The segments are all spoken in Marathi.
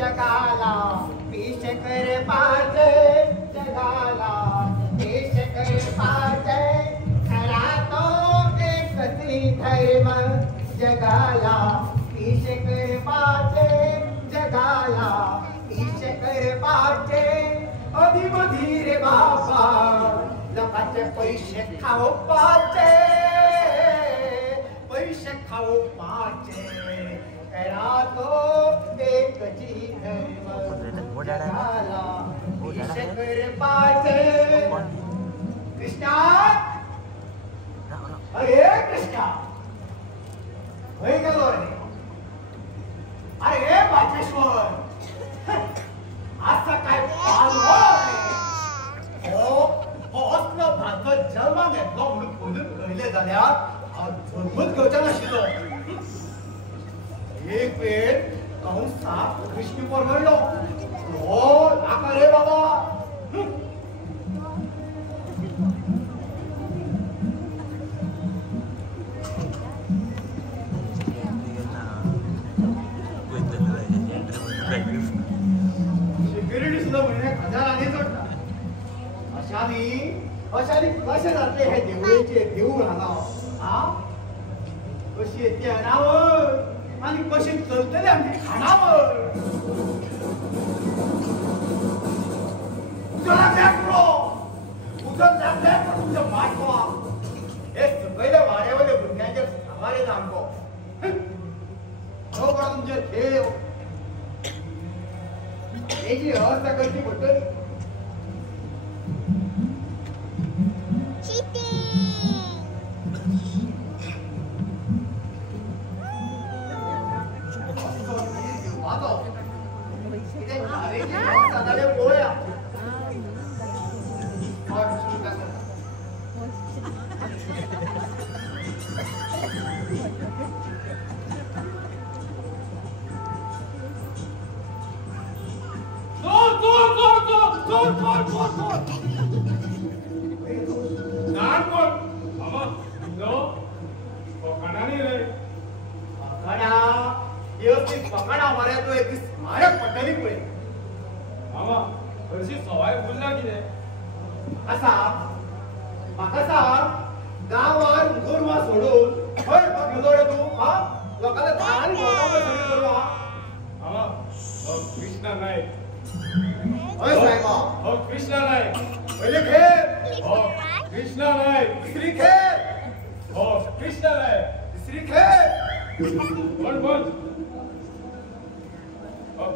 जगाला पेश कर पाचे जगाला पेश कर पाचे खरा तो एकच धर्म जगाला पेश कर पाचे जगाला पेश कर पाचे अधिमधी रे बाबा लोकांचे पैसे खाऊ पाचे पैसे खाऊ पाचे करा तो एकची धर्म जगाला पेश कर पाचे कृष्णा अरे कृष्णा होय गेलो रे अरे बाचेश्वर असा काय पालवय हो असलं भात जन्मा घेतलो म्हणून कोणून कळले जाल्यार झरमत घेवचा नाशिल्लो एक वेळ कंसाक कृष्ण परगडलो हो नाका रे बाबा सिक्युरिटी सुद्धा म्हणे हजार आधी जोडता अशानी कशे जातले हे देवळेचे देऊळ हांगा हा कशी येते अनावर आणि कशी चलतले आमचे खानावर उजळा बॅकरो तुमच्या माटवा हे सगळे वाड्यावले भुरग्यांचे सामारे जामको हो पण तुमचे देव याची अवस्था करची पडटली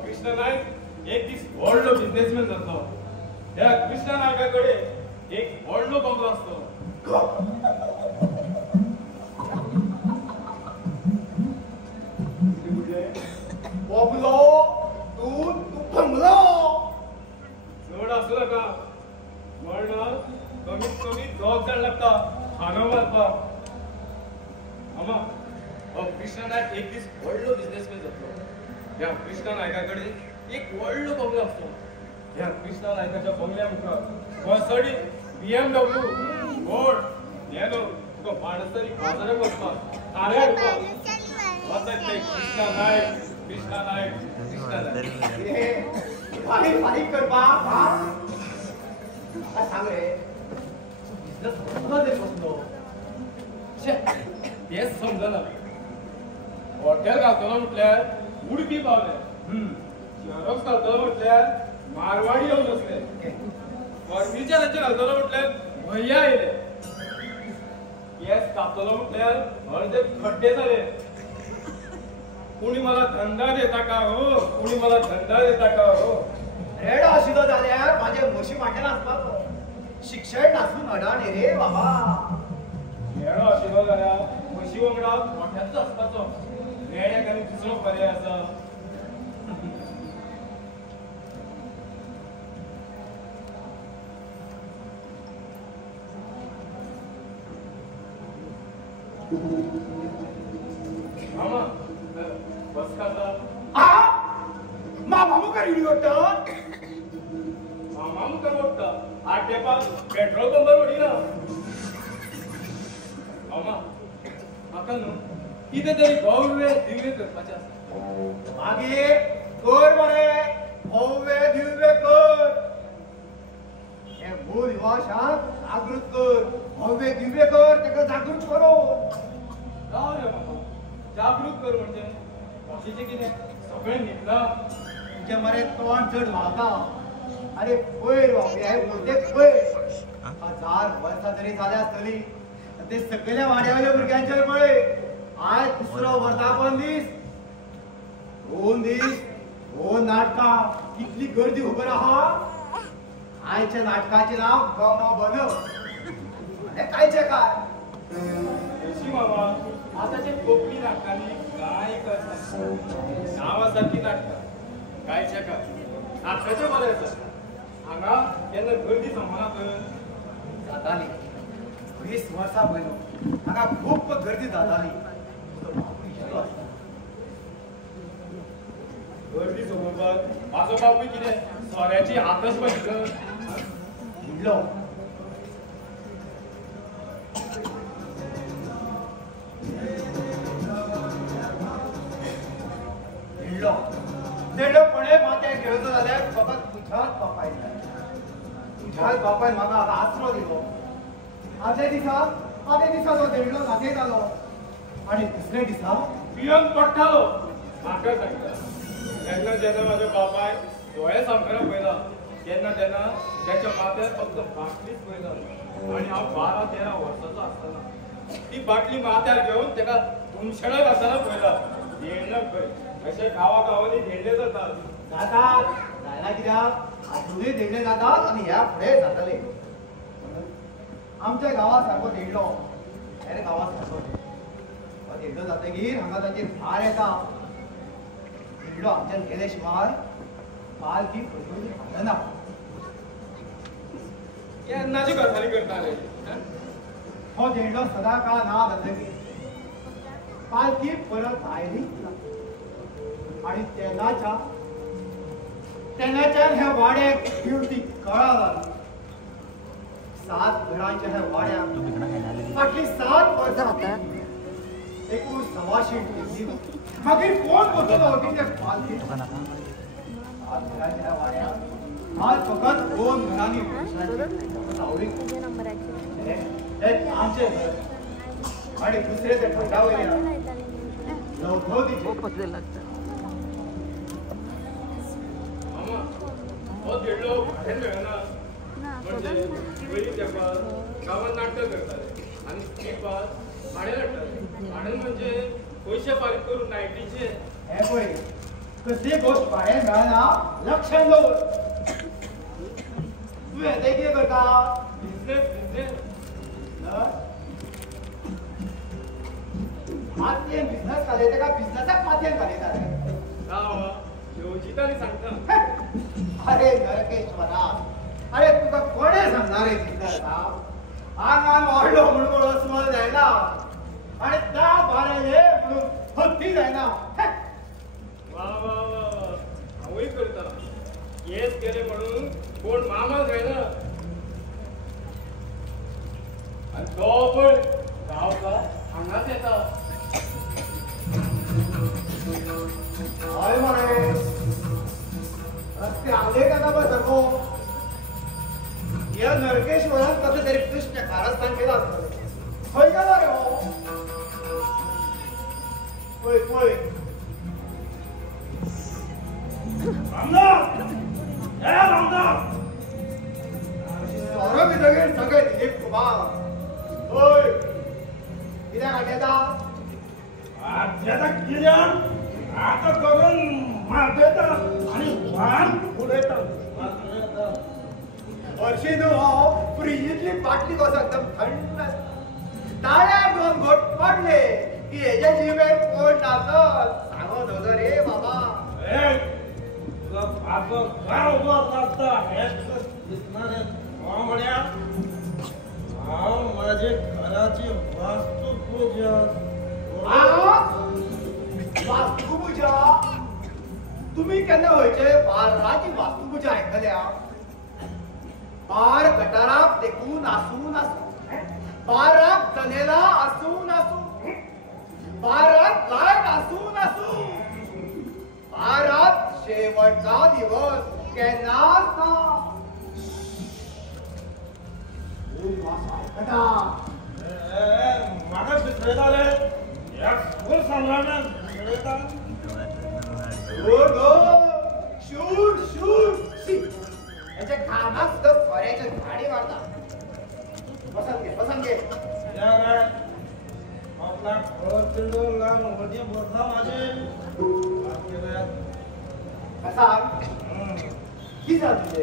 कृष्ण नाईक एक दीस व्हडलो बिझनेसमॅन जातलो त्या कृष्ण नायकाकडे एक व्हडलो बंगलो असतो बंगलो तू बंगलो चड आसूं नाका म्हण कमीत कमी 2 जाण लागता खानो घालपाक मामा कृष्ण नायक एक दीस व्हडलो बिझनेसमॅन जातलो ह्या कृष्ण नायकाकडे एक व्हडलो बंगलो असतो ह्या कृष्ण नायकाच्या बंगल्या मुखार वसडी BMW गोड येनो तुका माणसरी बाजाराक वचपाक आरे हाडपाक वतात ते कृष्ण नायक फारीक करपा सांग रे बिझनेस कसलो तेच समजना हॉटेल घालतलो म्हटल्यार उडपी पावले झेरॉक्स घालतलो म्हटल्यार मारवाडी येवन बसले फर्निचराचेर घालतलो म्हटल्यार भैया आयले केस कापतलो म्हटल्यार अर्धे खड्डे जाले कोणी मला धंदा देता का हो कोणी मला धंदा देता का हो रेडो आशिल्लो जाल्यार माझे म्हशी वाटेन आसपाचो शिक्षण नासून अडाणे रे बाबा रेडो आशिल्लो जाल्यार म्हशी वांगडा मोठ्याच आसपाचो रेड्याक आनी दुसरो पर्याय आसा मामा बस खाता मामा मुखार इडियोट मामा मुखार ओडटा आठ तेपाक पेट्रोल पंपार ओडिना मामा म्हाका न्हू कितें तरी गौरवे दिव्य करपाचें आसा मागीर कर मरे भव्य दिव्य कर हे मूळ निवासाक जागृत कर भव्य दिव्य कर तेका जागृत करो जाऊ रे बाबा जागृत कर म्हणजे कशीचे कितें सगळें न्हिदला तुमचे मरे तोंड चड व्हांवता अरे पयर बाबा हे उरते पयर 1000 वर्सां तरी जाल्या आसतली ते सगळ्या वाड्यावयल्या भुरग्यांचेर पळय आज दुसरो वर्धापन दीस 2 दीस 2 नाटकां कितली गर्दी खबर आहा आयच्या नाटकाचें नांव गम बनव आनी कायचें काय अशी बाबा आतांचे कोंकणी नाटकांनी काय करतात नांवासारकी नाटकां कांयचे काय नाटकाचें बरें आसा हांगा केन्ना गर्दी जमना तर जाताली 20 वर्सां पयलो हांगा खूब गर्दी जाताली गर्दी सोडोवपाक म्हाजो बापूय कितें सोऱ्याची आतच बसलो इल्लो देडलोपणे माथ्याक घेवचो जाल्यार फकत तुझ्याच बापायन म्हाका आसरो दिलो आदल्या दिसा तो देडलो दाखयतालो आनी दुसरे दिसा पियन पडटालो म्हाका सांगता जेन्ना जेन्ना म्हाज्या बापाय दोळे सामकेला पयला तेन्ना त्याच्या माथ्यार फक्त बाटलीच पयला आनी हांव 12-13 वर्साचो आसतना ती बाटली माथ्यार घेवन तेका तुमशेडा घालतना पयला देडलं खंय अशे गांवांनी देडले जातात जायना कित्याक आजुनूय देडले जातात आनी ह्या फुडें जातले आमच्या गांवा सारको देडलो हेर गांवा सारको देडलो जातकीर हांगा ताचेर भार येता देडलो आमच्यान गेले शिवाय पालखी खंय हाडना केन्नाची गजाली करताले हो देडलो सदा काळ ना जातकीर पालखी परत आयली आणि तेन्नाच्या ह्या वाड्याक येवची कळा लागली 7 घरांच्या ह्या वाड्याक फाटली 7 वर्सां एकूण 600 मागीर कोण करतलो होती ते पालखी 7 घरांच्या ह्या वाड्याक आज फकत 2 घरांनी आमचे घर आणि दुसरे ते ढगावयल्या लवथवतीचे हो देडलो भाड्यान मेळना म्हणजे पयलीं तेंपार गांवांत नाटक करताले आनी तेंपार भाड्यान हाडटाले भाड्यान म्हणजे पयशे फारीक करून नायटीचे हे पळय कसली गोश्ट भाड्यान मेळना लक्षांत दवर तूं येते कितें करता बिझनेस मातयेन बिझनेस घालयता काय बिझनेसाक मातयेन घालयता रे बाबा येवजिताली सांगता अरे नरकेश्वरा अरे तुका कोणे सांगणार रे बिझनेस आंगान वाडलो म्हणून अस्मल जायना आणि त्या बाराले म्हणून हत्ती जायना वा वा वा हांवूय करता हेच केले म्हणून कोण मामा जायना आनी तो पळय गांवचा हांगाच येता हय मरे रस्ते आले का बा सारको या नरकेश्वरान कसं तरी कृष्ण कारस्थान केलं असतं खंय गेला रे हो पळय पळय सोरो भितगीर सगळे दिलीप कुमार होय कित्याक हाडयता आज्याचा किरण आता करून मारता आणि वाहन उडयता हरशी न्हू फ्रीजीतली बाटली कसो एकदम थंड ताळ्यार 2 घोट पडले की हेच्या जिवेर कोण नाचत सांगो धोजो रे बाबा तुला फाटो काय उभा लागता हे दिसणारे कोंबड्या हांव माझे घराची वास्तुपूजा वास्तुपूजा तुम्ही केन्ना वयचे बाराची वास्तुपूजा आयकल्या बार गटाराक देखून आसून बाराक जनेला आसून बाराक लायट आसून बारात शेवटचा दिवस केन्नाच ना. म्हाका भितरयता रे ह्या खोल सांगल्यान भितरयता. शूट शूट याच्या घामात सुद्धा सोऱ्याच्या झाडी वाढता. बसन घे या काय आपला खोल पिंडून लावून होती बोलता माझे कसा किती झालं तुझे?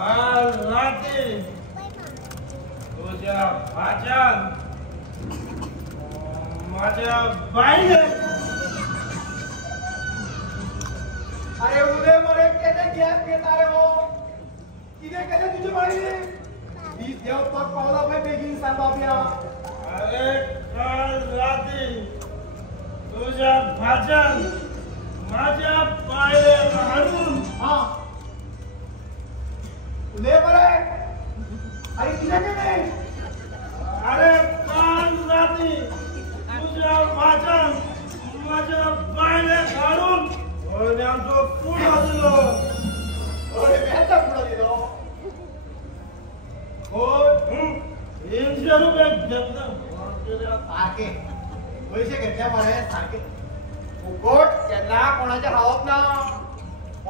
आज रात्री तुझ्या भाच्यान माझ्या बाईने अरे उदय मरे केले गॅप घेता रे हो. किती केले तुझे बाईने? ही देव पग पावला पाय बेगीन सांग बाबल्या. अरे काल रात्री तुझ्या भाच्यान माझ्या बाईने हाणून हा उदय मरे अरे किती केले? अरे काल रात्री तुझ्या भाच्यान माझ्या बाईने हाणून आमचं पुढं दिलं. अरे बेहतर पुढं दिलं. हो 300 रुपये घेतलं सारखे पैसे घेतल्या मरे सारखे फुकट त्यांना कोणाच्या हावत ना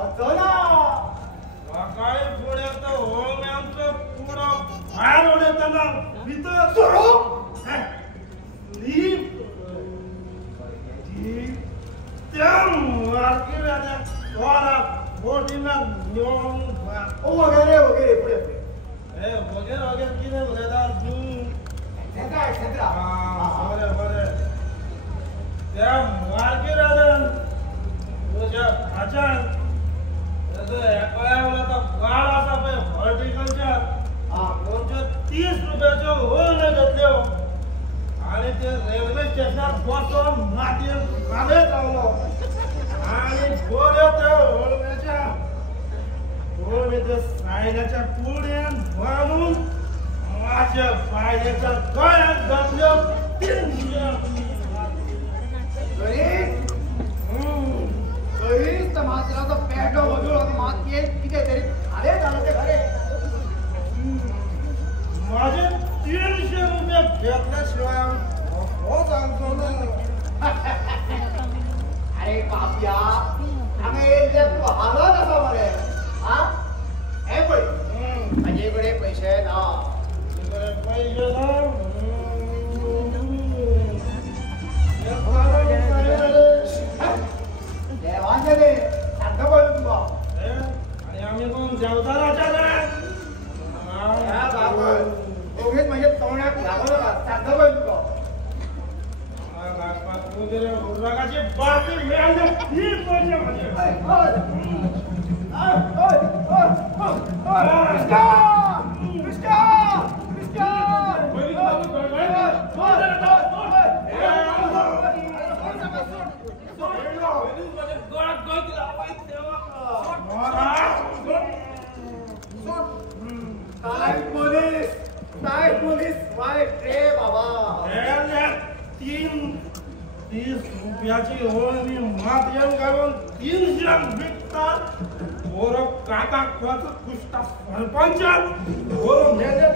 असं ना. सकाळी पुढे तर होळी आमचं पुढं बाहेर ओढताना भीतर सोडू त्या मार्केटाच्या द्वारात बोटीला नेऊन वगैरे वगैरे पुढे वगैरे की नाही बोलतात बरे त्या मार्केटात तुझ्या भाच्यान गाड असा पाय हॉर्टिकल्चर 30 रुपयाचे होल घेतले आणि ते रेल्वे स्टेशनात बसून मातीत काले लावलो आणि गोऱ्या त्या होळीच्या सायल्याच्या पुढ्यान बांधून माझ्या पायऱ्याच्या गळ्यात घातलं. घरी मात्राचा पॅट वजून माती किती तरी अरे झालं ते घरे माझे 300 रुपये घेतल्याशिवाय हो चालतो ना. अरे बापया आम्ही तू हालत असा मरे हा हे पण माझ्याकडे पैसे ना पैसे ना देवांचे दे सांगतो बोल तुला. आणि आम्ही कोण जेवतानाच्या दोघेच म्हणजे तोंडात लागलं का सांगतो बोल तुला. उर्रागाची बातमी मिळाली ही पैसे म्हणजे काय पोलीस वाईट रे बाबा. 30 रुपयाची होळ मी मातीयन घालून 300 विकतात. पोरं काका खुवाचं कुस्ता सरपंच पोरं मेले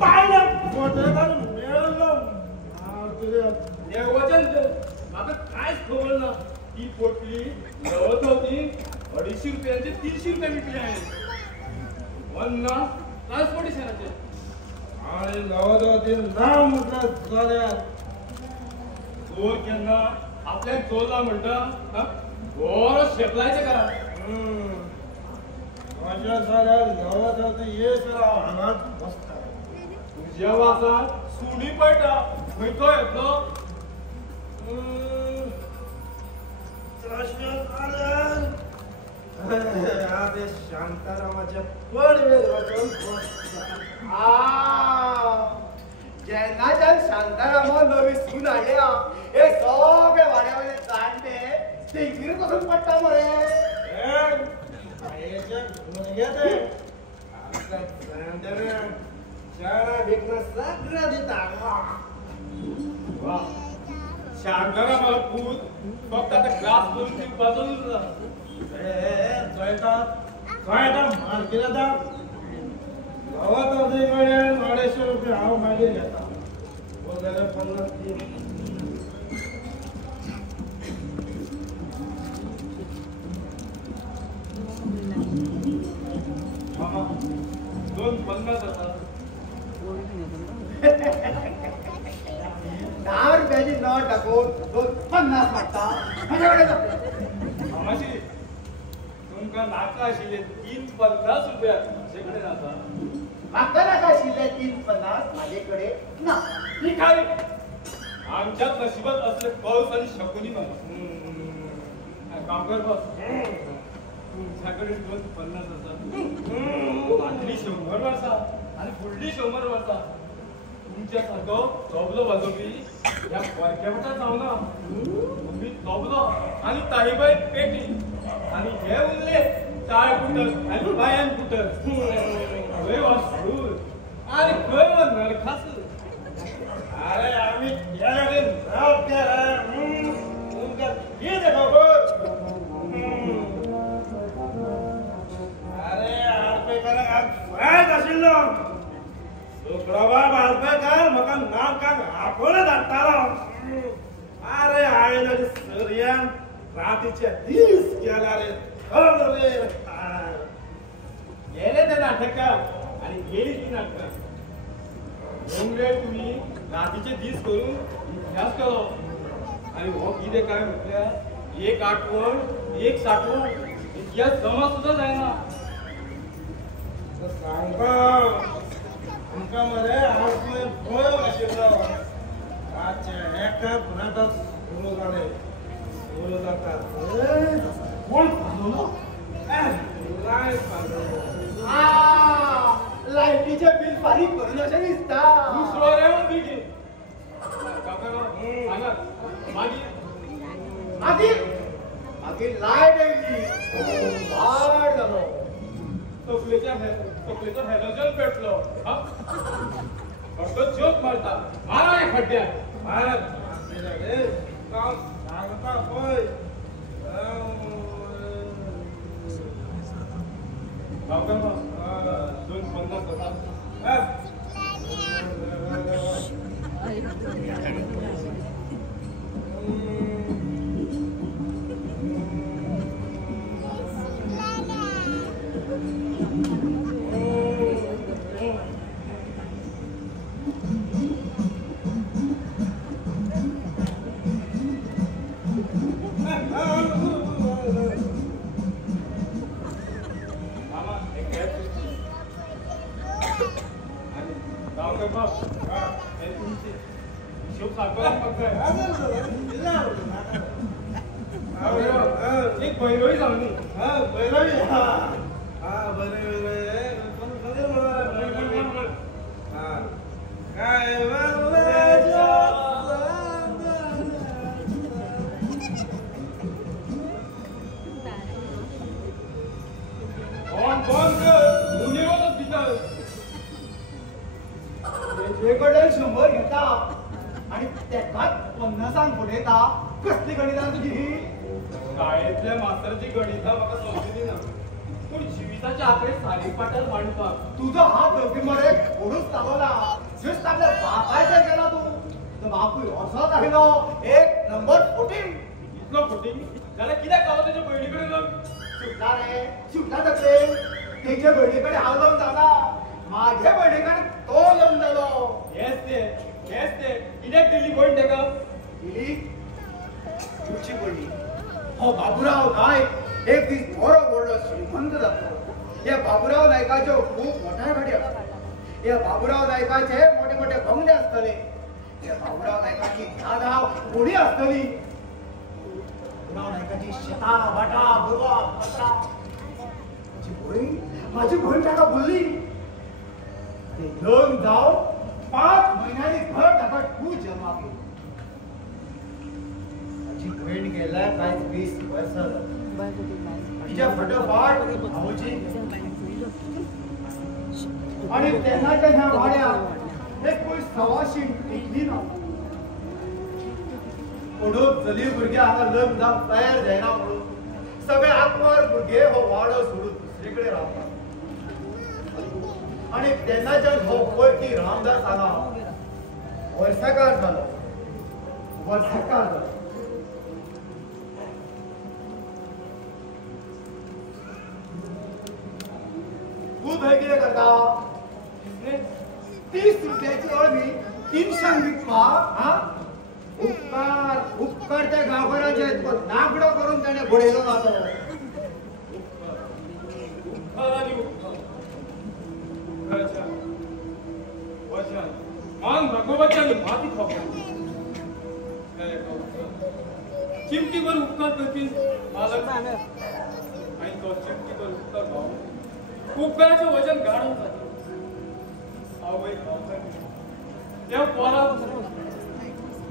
पाहिलं पोटात मिळवलं. देववचन माका कायच खबर ना. ही पोटली गवत होती 250 रुपयांचे 300 रुपये विकले आहे. वन्ना ट्रान्सपोर्टेशनाचे आणि गावात होती नाव म्हटलं झाल्या चोर केन्ना आपल्या चोरला म्हणटा बरो शेपलायचे करा. माझ्या झाल्या गावात होती ये सर हांगात बसता. तुझ्या वासात सुणी पळटा खंयचो येतलो. आदे शांतारामाच्या पडवेल वचन जेन्ना शांतारामा नवी सून आल्या हे सगळे वाड्यामध्ये जाणते ते इकडे कसून पडता मरे. शांतरा मला पूत फक्त आता क्लास करून ती वाजवून मार्केला गावात ₹250 हाव मागे घेता वगैरे 50 मामा 250 होतात 10 रुपयाची नोट टाकून 250 मागता माझ्याकडे मामाजी तुमका नाका आशिल्ले 350 रुपया माझ्याकडे नाका मागता नाका आशिल्ले 350 माझ्याकडे ना ही खाली आमच्यात नशिबात असले पाऊस आणि शकुनी मामा काम कर बस तुमच्याकडे 250 असतात आतली 100 वर्षा आणि पुढली 100 वर्षा तुमच्यासारखं तबलो वाजवली या परक्यावटा जाऊ ना तुम्ही तबलो आणि ताईबाई पेटी आणि हे उरले टाळ कुटर आणि बायान कुटर खय वाजूर अरे खय म्हणणार खास अरे आम्ही याकडे राव त्या तुमका हे खबर अरे आरपेकर आज फायदा आशिल्लो शुक्रवार बाळपेकर म्हाका नाव का आपणच धाडटालो अरे आयले सर्यान रातीचे दीस गेला रे रे गेले ते नाटकात आणि गेली ती नाटकात डोंगरे तुम्ही रातीचे दीस करून इतिहास केलो आणि हो कितें काय म्हटल्या एक आठवण एक साठवण इतिहास जमा सुद्धा जायना सांगता आमकां मरे आज भंय आशिल्लो रातचे एका गुणातच सुरू जाले सुरू जातात कोण पाहलो लाईटीचे बिल फारीक करून अशें दिसता दुसरो रे मग किती सांगा मागीर मागीर लायट आयली वाड जालो तकलेचो हॅलोजन पेटलो फक्त जोक मारता मारा रे खड्ड्यात भारत रे काम सांगता पळय गावकर 250 होतात एक बैलोई जाऊ नी बैरवी काय वेगवेगळे 100 घेता आणि तेकाच 50 फुडयता कसली गणितां तुजी शाळेतल्या मास्तराची गणिता म्हाका समजली ना पूण जिविताचे आकडे सारी पाठार मांडपाक तुझा हात दोघी मरे ओढूच चालवला जस्ट आपल्या बापायचा गेला तू बापूय असोच आहिलो 1 नंबर 14 इतलो फुटींग जाल्यार कित्याक कालो तेच्या बहिणीकडे लग्न सुटला रे सुटला तकले तेच्या बहिणीकडे हांव जाऊन जाता माझ्या बहिणीकडे तो जाऊन जालो हेच ते कित्याक दिली बहीण तेका दिली तुझी बहिणी हो बाबूराव नायक एक दीस बरो व्हडलो श्रीमंत जातो या बाबूराव नायकाच्यो खूप मोठ्या गाडी असतात या बाबूराव नायकाचे मोठे मोठे बंगले असतले या बाबूराव नायकाची 10 घोडी असतली बाबूराव नायकाची शेता वाटा बुरवा पत्रा माझी बहीण ताका बोलली आणि लग्न जाऊन 5 महिन्यांनी घर ताका तू जन्माक येईल माझी बहीण गेल्या काय 20 वर्षां तिच्या फटोफाट भाऊजी आणि तेन्नाच्या ह्या वाड्यात एक कोण सवाशीण टिकली ना कोणूच चली भुरगे हांगा लग्न जावंक तयार जायना म्हणून सगळे आत्मार भुरगे हो वाडो सोडून दुसरीकडे रावतात आणि तेन्नाच्यान हो परती रामदास हांगा वर्साकार जालो तू थंय कितें करता 30 रुपयाची अळमी 300 विकपाक हा उपकार त्या गांवकाराचे नागडो करून त्याने घडयलो ना तो मान भगवताचे माती खावपाची चिमटीवर उपकार करतील मालक आणि तो चिमटीवर उपकार भाव उपकाराचे वजन गाढव जाते आवय त्या पोरा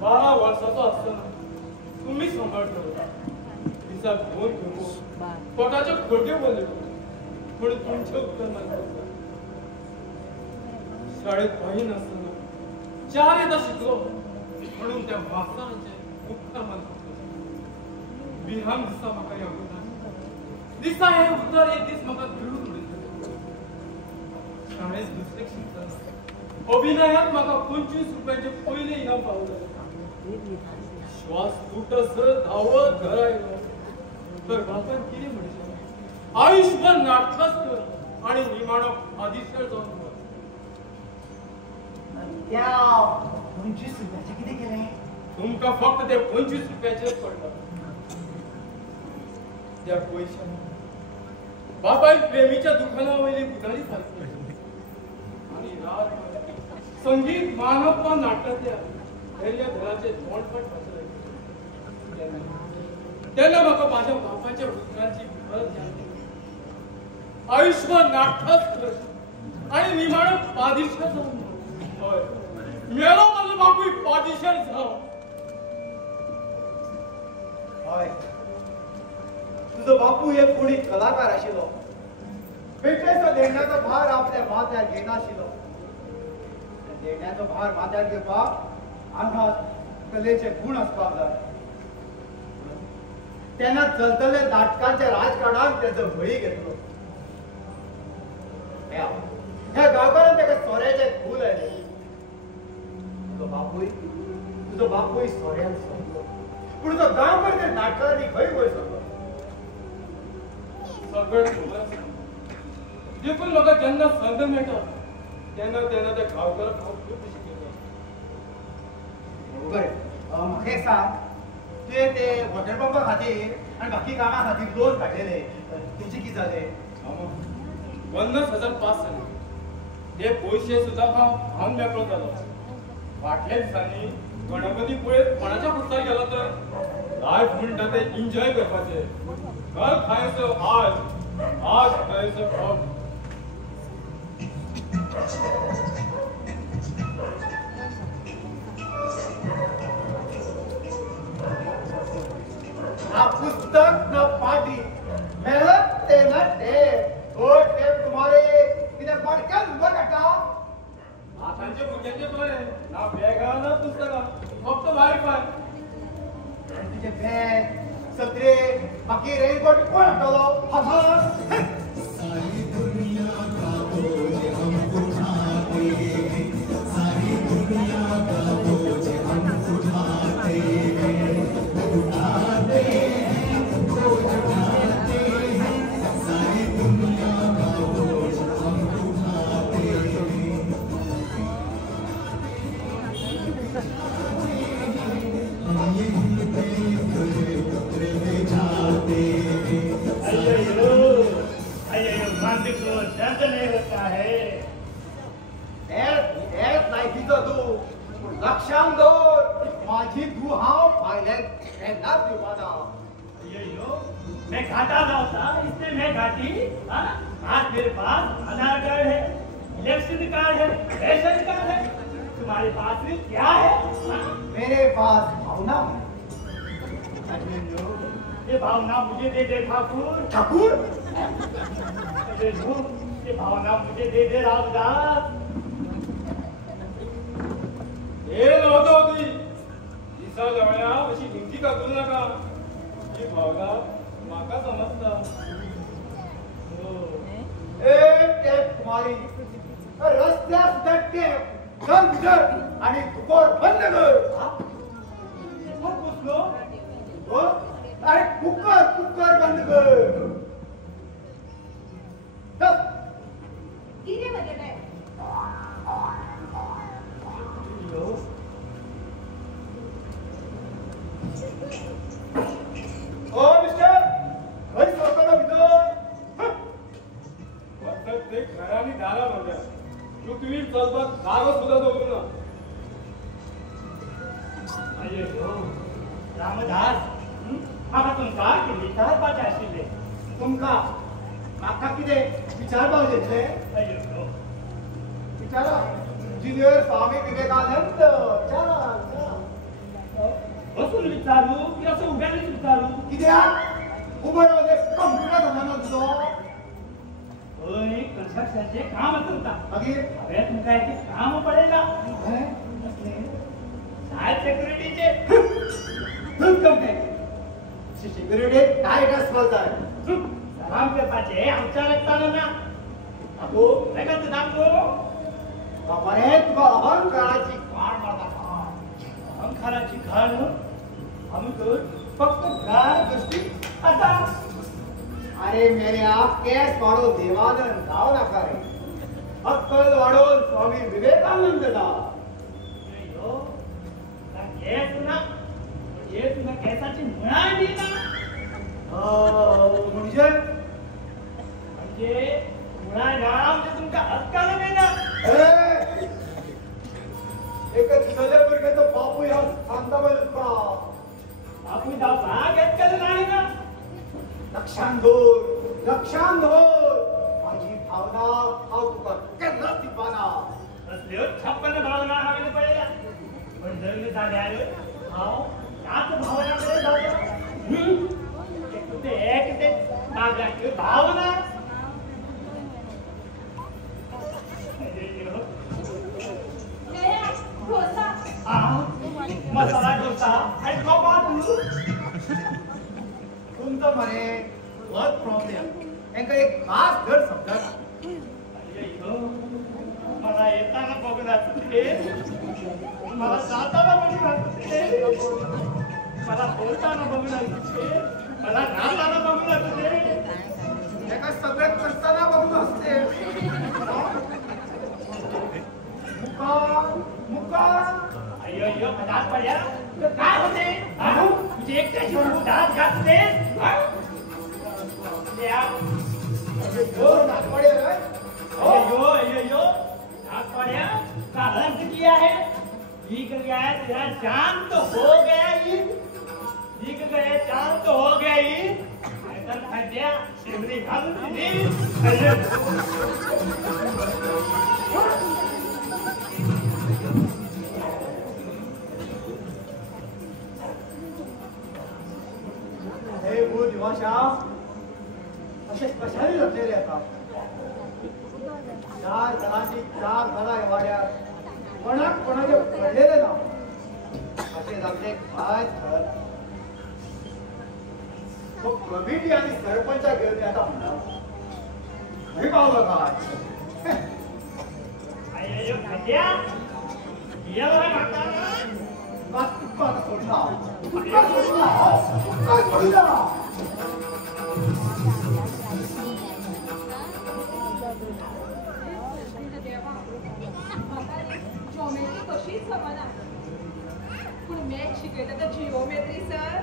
12 वर्षाचा असताना तुम्ही सांभाळतो होता तिचा दोन घेऊन पोटाचे खोटे बोलले म्हणून तुमचे उपकार नाही शाळेत पाहिजे नसताना 4 येता शिकलो म्हणून त्या मास्तरांचे उपकार मानतो विहान दिसा म्हाका यागोना दिसा हे उत्तर एक दीस म्हाका भिडून उडयता शाळेत दुसरे शिकताना अभिनयात म्हाका 25 रुपयाचे पयले इनाम पावले श्वास तुटस धावत घरा येलो तर बापान कितें म्हणचे आयुष्यभर नाटकच कर आणि निमाणो आदिश्य जावन त्या 25 रुपयाचे कितें केलें तुमका फक्त ते 25 रुपयाचेच पडटा त्या पैशांनी बापायक प्रेमीच्या दुकाना वयली उदारी सारखी आणि रात संगीत मानप्पा नाटकातल्या हेल्या घराचे तोंडपट पसरले तेन्ना म्हाका माझ्या बापाच्या उतराची गरज जाली आयुष्यभर नाटकच कर आणि निमाणो पादिशा जावन हय मेलो माझो बापूय पादिशर जाव हय तुझो बापू एक कोणी कलाकार आशिल्लो पेटेचो देण्याचो भार आपल्या माथ्यार घेनाशिल्लो देण्याचो भार माथ्यार घेवपाक आंगात कलेचे गुण आसपाक जाय तेन्ना चलतले नाटकाच्या राजकारणात तेजो बळी घेतलो ह्या गांवकारान तेका सोऱ्याचे फूल आयले तुजो बापूय सोऱ्यान सोडलो पूण तो गांवकार त्या नाटकांनी खंय वयसलो सगळं खबर आसा देखून म्हाका जेन्ना संद मेळटा तेन्ना तेन्ना त्या गांवकाराक हांव खूब शिकयता बरें म्हाका एक सांग तुवें ते वॉटर पंपा खातीर आनी बाकी कामां खातीर लोन काडलेले तेचे कितें जालें 50,000 पास जाले ते पयशे सुद्दां हांव हांव मेकळो जालो फाटल्या दिसांनी गणपती पळयत कोणाच्या पुरता गेलो तर लायफ म्हणटा ते एन्जॉय करपाचे कल खायचो आज खायचो अब ना पुस्तक न पाटी मेहनत ते न टेप तो टेप तुम्हारे कितें पडक्यान उबो काडटा आतांचे भुरग्यांचे बरे ना बॅगा ना पुस्तकां फक्त वायफाय तुझे बॅग सत्रे बाकी रेनकोट कोण हाडटलो हातान सारी दुनिया का बोझ हम उठाते हैं सारी दुनिया का बोझ हम उठाते हैं उठाते हैं बोझ उठाते हैं सारी दुनिया का बोझ हम उठाते हैं हम यहीं पे उतरे में जाते हैं अय्यो गांधी को दर्द नहीं होता है हेच लायकीचो तूं लक्षांत दवर माझी धूव हांव भायल्यान केन्नाच दिवपाना अय्यो मैं घाटा ना होता इसलिए मैं घाटी हाँ? आज मेरे पास आधार कार्ड है इलेक्शन कार्ड है रेशन कार्ड है तुम्हारे पास में क्या है हाँ? मेरे पास भावना अय्यो ये भावना मुझे दे दे ठाकुर ठाकुर अय्यो ये भावना मुझे दे दे रामदास हे नव्हतं होती दिसा जवळ्या अशी हिंदी का करू नका ही भावना म्हाका समजता कुमारी रस्त्यात दट्टे समजत आणि तुकोर बंद कर अरे कुकर बंद कर ओ मिस्टर घरी सोडतो ना भितर ते घराने दारा नव्हत्या पृथ्वी चलपाक जागो सुद्धा दवरू ना अय्यो रामदास म्हाका तुमकां कितें विचारपाचें आशिल्लें तुमका म्हाका कितें विचारपाक येतले अय्यो विचारा इंजिनियर स्वामी विवेकानंद विचारा बसून विचारू की असं उभ्यानेच विचारू कित्याक उबो रावले कंप्युटर जमानो तुजो होय कन्स्ट्रक्शनचे काम करता मागीर हांवें तुमकां एक काम पळयलां सायबर सेक्युरिटीचे सिक्युरिटी टायट आसपाक जाय सलाम करपाचे आमच्या रक्तान ना आगो रगत दाखो मरे तुका अहंकाराची घाण मारता अहंकाराची घाण आम्ही तर फक्त गाय गोष्टी आता अरे मेल्या केस वाडो देवानंद जाव नाका रे अक्कल वाडोवन स्वामी विवेकानंद जाव केस ना म्हणजे तुला केसाची मुळाय बी ना म्हणजे मुळाय ना म्हणजे तुमका अक्कल बी ना एक चले भुरग्याचो बापूय ह्या सांगता पळय तुका बापूय जावपाक अक्कल नाही ना लक्षांत दवर माझी भावना हांव तुका केन्नाच दिवपाना असल्यो 56 भावना हांवें पळयल्या पण लग्न जाल्यार हांव त्याच भावनाकडे जावं ते माझ्याकडे भावना मसाला डोसा आणि कपातू तुमचं मरे बहुत प्रॉब्लेम तांकां एक खास धड समजना मला येताना बघून असते मला जाताना बघून असते मला बोलताना बघून असते मला नाताना बघून असते ताका सगळं करताना बघून असते मुका अय्यो दात पडल्या तर काय होते तुझे एकट्याची दात घातले अय्यो दात पड़े कारण किया है भीग गया तेरा जान तो हो गया ही भीग गए जान तो हो गया ही ऐसा खड्या सिमरी घाल हे भूत भाषा असे कशाने लपलेले आता 4 जणांची 4 जणा वाड्यात कोणाचे पडलेले ना असे आपले काय घर तो कमिटी आणि सरपंचा घेऊन आता म्हणा खरी पावलं काय अय्यो खड्या ये बघा काका तुका सोडला तुका सोडला जिओमेट्री कशीच समजना पूण मॅथ्स शिकयता तो जिओमेट्री सर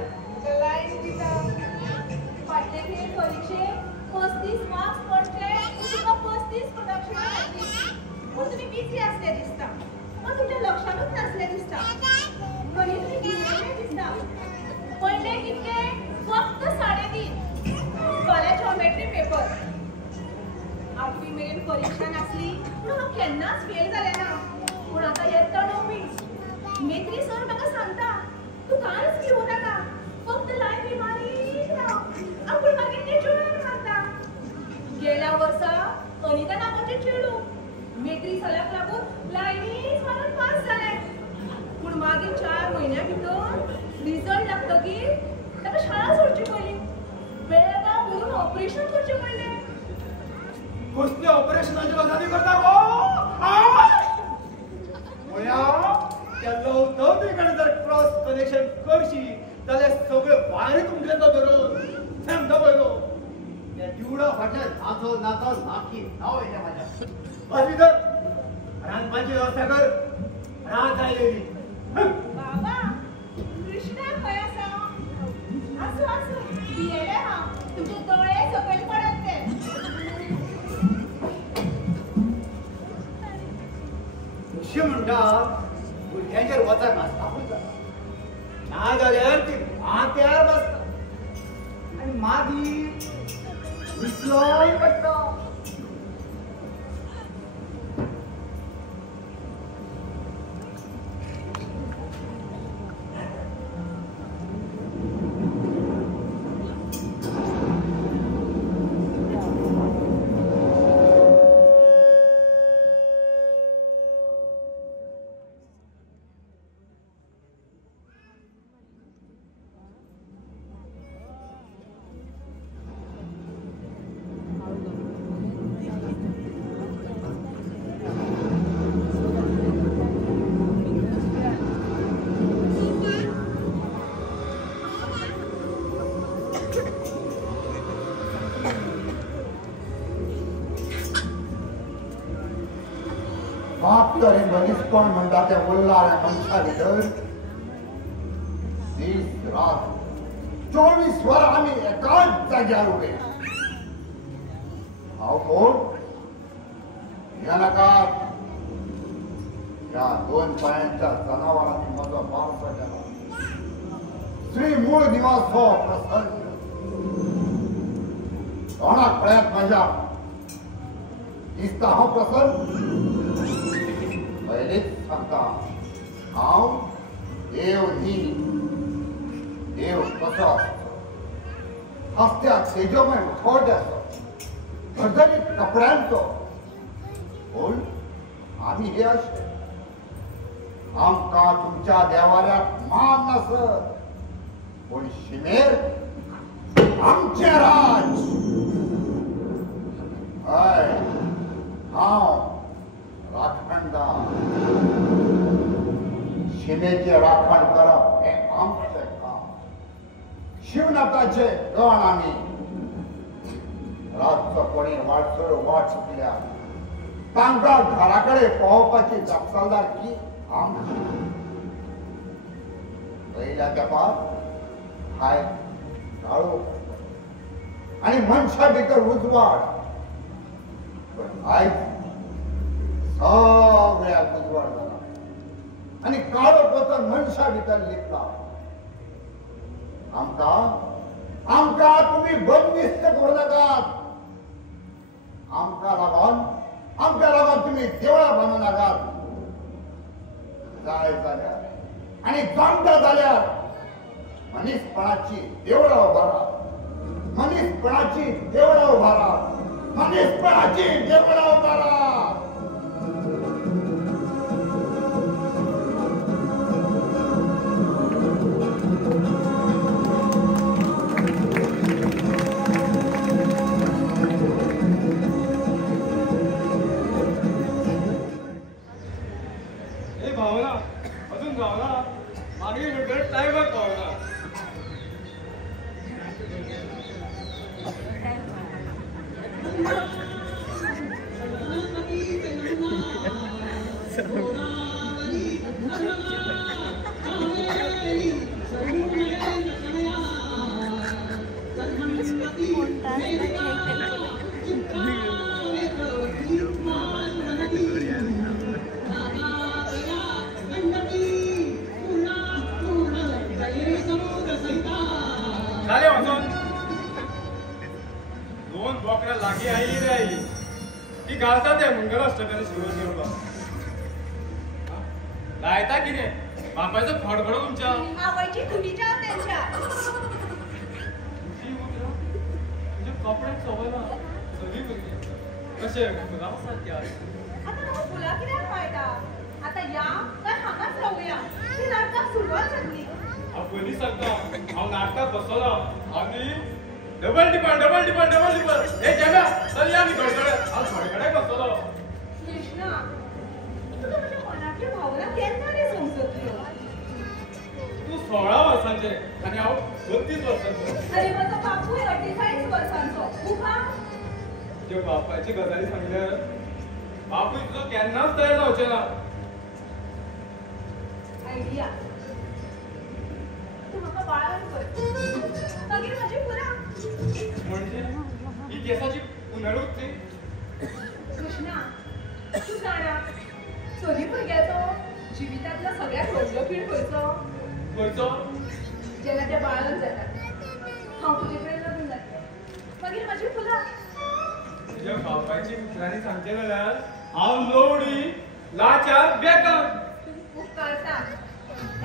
लायन दिता फाटले खेळ परीक्षेक 35 मार्क्स पडचे तुका 35 प्रदक्षिणा घातली पूण तुमी बिझी आसले दिसता पण तुमच्या लक्षातच नसले दिसता गणित शिकले दिसता पडले कितके फक्त 3.5 फाल्यां जिओमेट्री पेपर 8वी मेरेन परीक्षा नासली पूण हांव केन्नाच फेल जालें ना पूण आतां येता 9वी मेत्री सर म्हाका सांगता तूं कांयच भिवू नाका फक्त लायन बी मारीत राव आपूण मागीर नेचुरल मारता गेल्या वर्सा अनिता नांवाचें चेडूं मेत्री सराक लागून लायनीच मारून पास जालें पूण मागीर 4 महिन्या भितर रिजल्ट लागतकीर ताका शाळा सोडची पडली. वेळेला भरून ऑपरेशन करचें पडलें. कसले ऑपरेशनाची गजाली करता गो? त्या लवदीकडे जर क्रॉस कनेक्शन करशी जाल्यार सगळे वायरी तुमच्या धरून सांगता पळय त्या दिवडा फाटल्यान नाचो नाकी नाव येता माझ्या. अशी तर रांदपाची वेवस्था कर. रात आयलेली. बाबा कृष्णा खंय आसा? आसू पियेले हांव. तुमचे दोळे सकयल पडत ते. अशी म्हणटा भुरग्यांचेर वचत नासता पळय. ना जाल्यार ती माथ्यार बसता आनी मागीर विसलोय पडटा. बाप तर हे मनीसपण म्हणटा ते उरलाल्या मनशा भितर दीस रात 24 वर आम्ही एकाच जाग्यार उबे. हांव कोण ह्या नाकात ह्या 2 पांयांच्या जनावरांनी म्हजो वारसो केला. श्री मूळ निवास हो प्रसन्न तोंडाक पळयात म्हाज्या दिसता हांव प्रसन्न. पयलीच सांगता हांव देव न्ही. देव कसो आसता हस्त्याक तेजोमय मुखवटे आसता धडधडीत कपड्यांचो. पूण आमी हे अशे आमकां तुमच्या देवाऱ्याक मान नासत. पूण शिमेर आमचें राज. हय हांव राखणदार. शिमेचे राखण करप हे आमचें काम. शिवनाथाचे गण आमी. रातचो कोणी वाटसर वाट सुटल्या तांकां घरा कडेन पावोवपाची जबाबदारी आमची. पयल्या तेंपार हाय काळोख आनी मनशा भितर उजवाड. पण आयज सगळ्याक उजवाड जाला आनी काळोख वचून मनशा भितर लिपता. आमकां तुम्ही बंदिस्त करू नाकात. आमकां लागून तुम्ही देवळां बांदू नाकात. जाय जाल्यार आनी जमता जाल्यार मनीसपणाची देवळां उबारात. मनीसपणाची देवळां उबारात. मनीसपणाची देवळां उबारात. भावना अजून भावना मागे भेटत टायमात भावना. झाले वचून 2 बोकड्या लागी आयली रे आई. ती घालता ते मंगलाष्टकाने शिवून घेवपाक. लायता कितें बापायचो फडफडो तुमच्या. आवयची खुटी जाव त्यांच्या. तुझे कपड्याक सवय ना सगळी भुरगीं कशे फुलां सारके. आता फुलां कित्याक पाळटा? आता या काय हांगाच राहूया ती नाटकाक सुरवात जातली हांव पयलीं सांगता हांव नाटकाक बसलो आनी डबल डिपन हे जेम्या चल या आमी घडघड्याक हांव घडघड्याक बसलो कृष्णा तुका म्हज्या मनातल्यो भावना केन्ना रे समजतल्यो तूं 16 वर्सांचें आनी हांव 32 वर्सांचो अरे म्हजो बापूय 48 वर्सांचो तुका ज्यो बापाची गजाली सांगल्यार बापूय तुजो केन्नाच तयार जावचें ना आयडिया तू म्हाका बाळान कर मागीर म्हजी पुरा म्हणजे इतिहासाची पुनरुक्ती कृष्णा तू जाणा चली भुरग्याचो जिवितांतलो सगळ्यात व्हडलो खीण खंयचो जेन्ना ते बाळन जातात हांव तुजे कडेन लग्न जातलें मागीर म्हजी फुलां तुज्या बापायची मित्रांनी सांगचें जाल्यार हांव लवडी लाचार बेकार उपकारता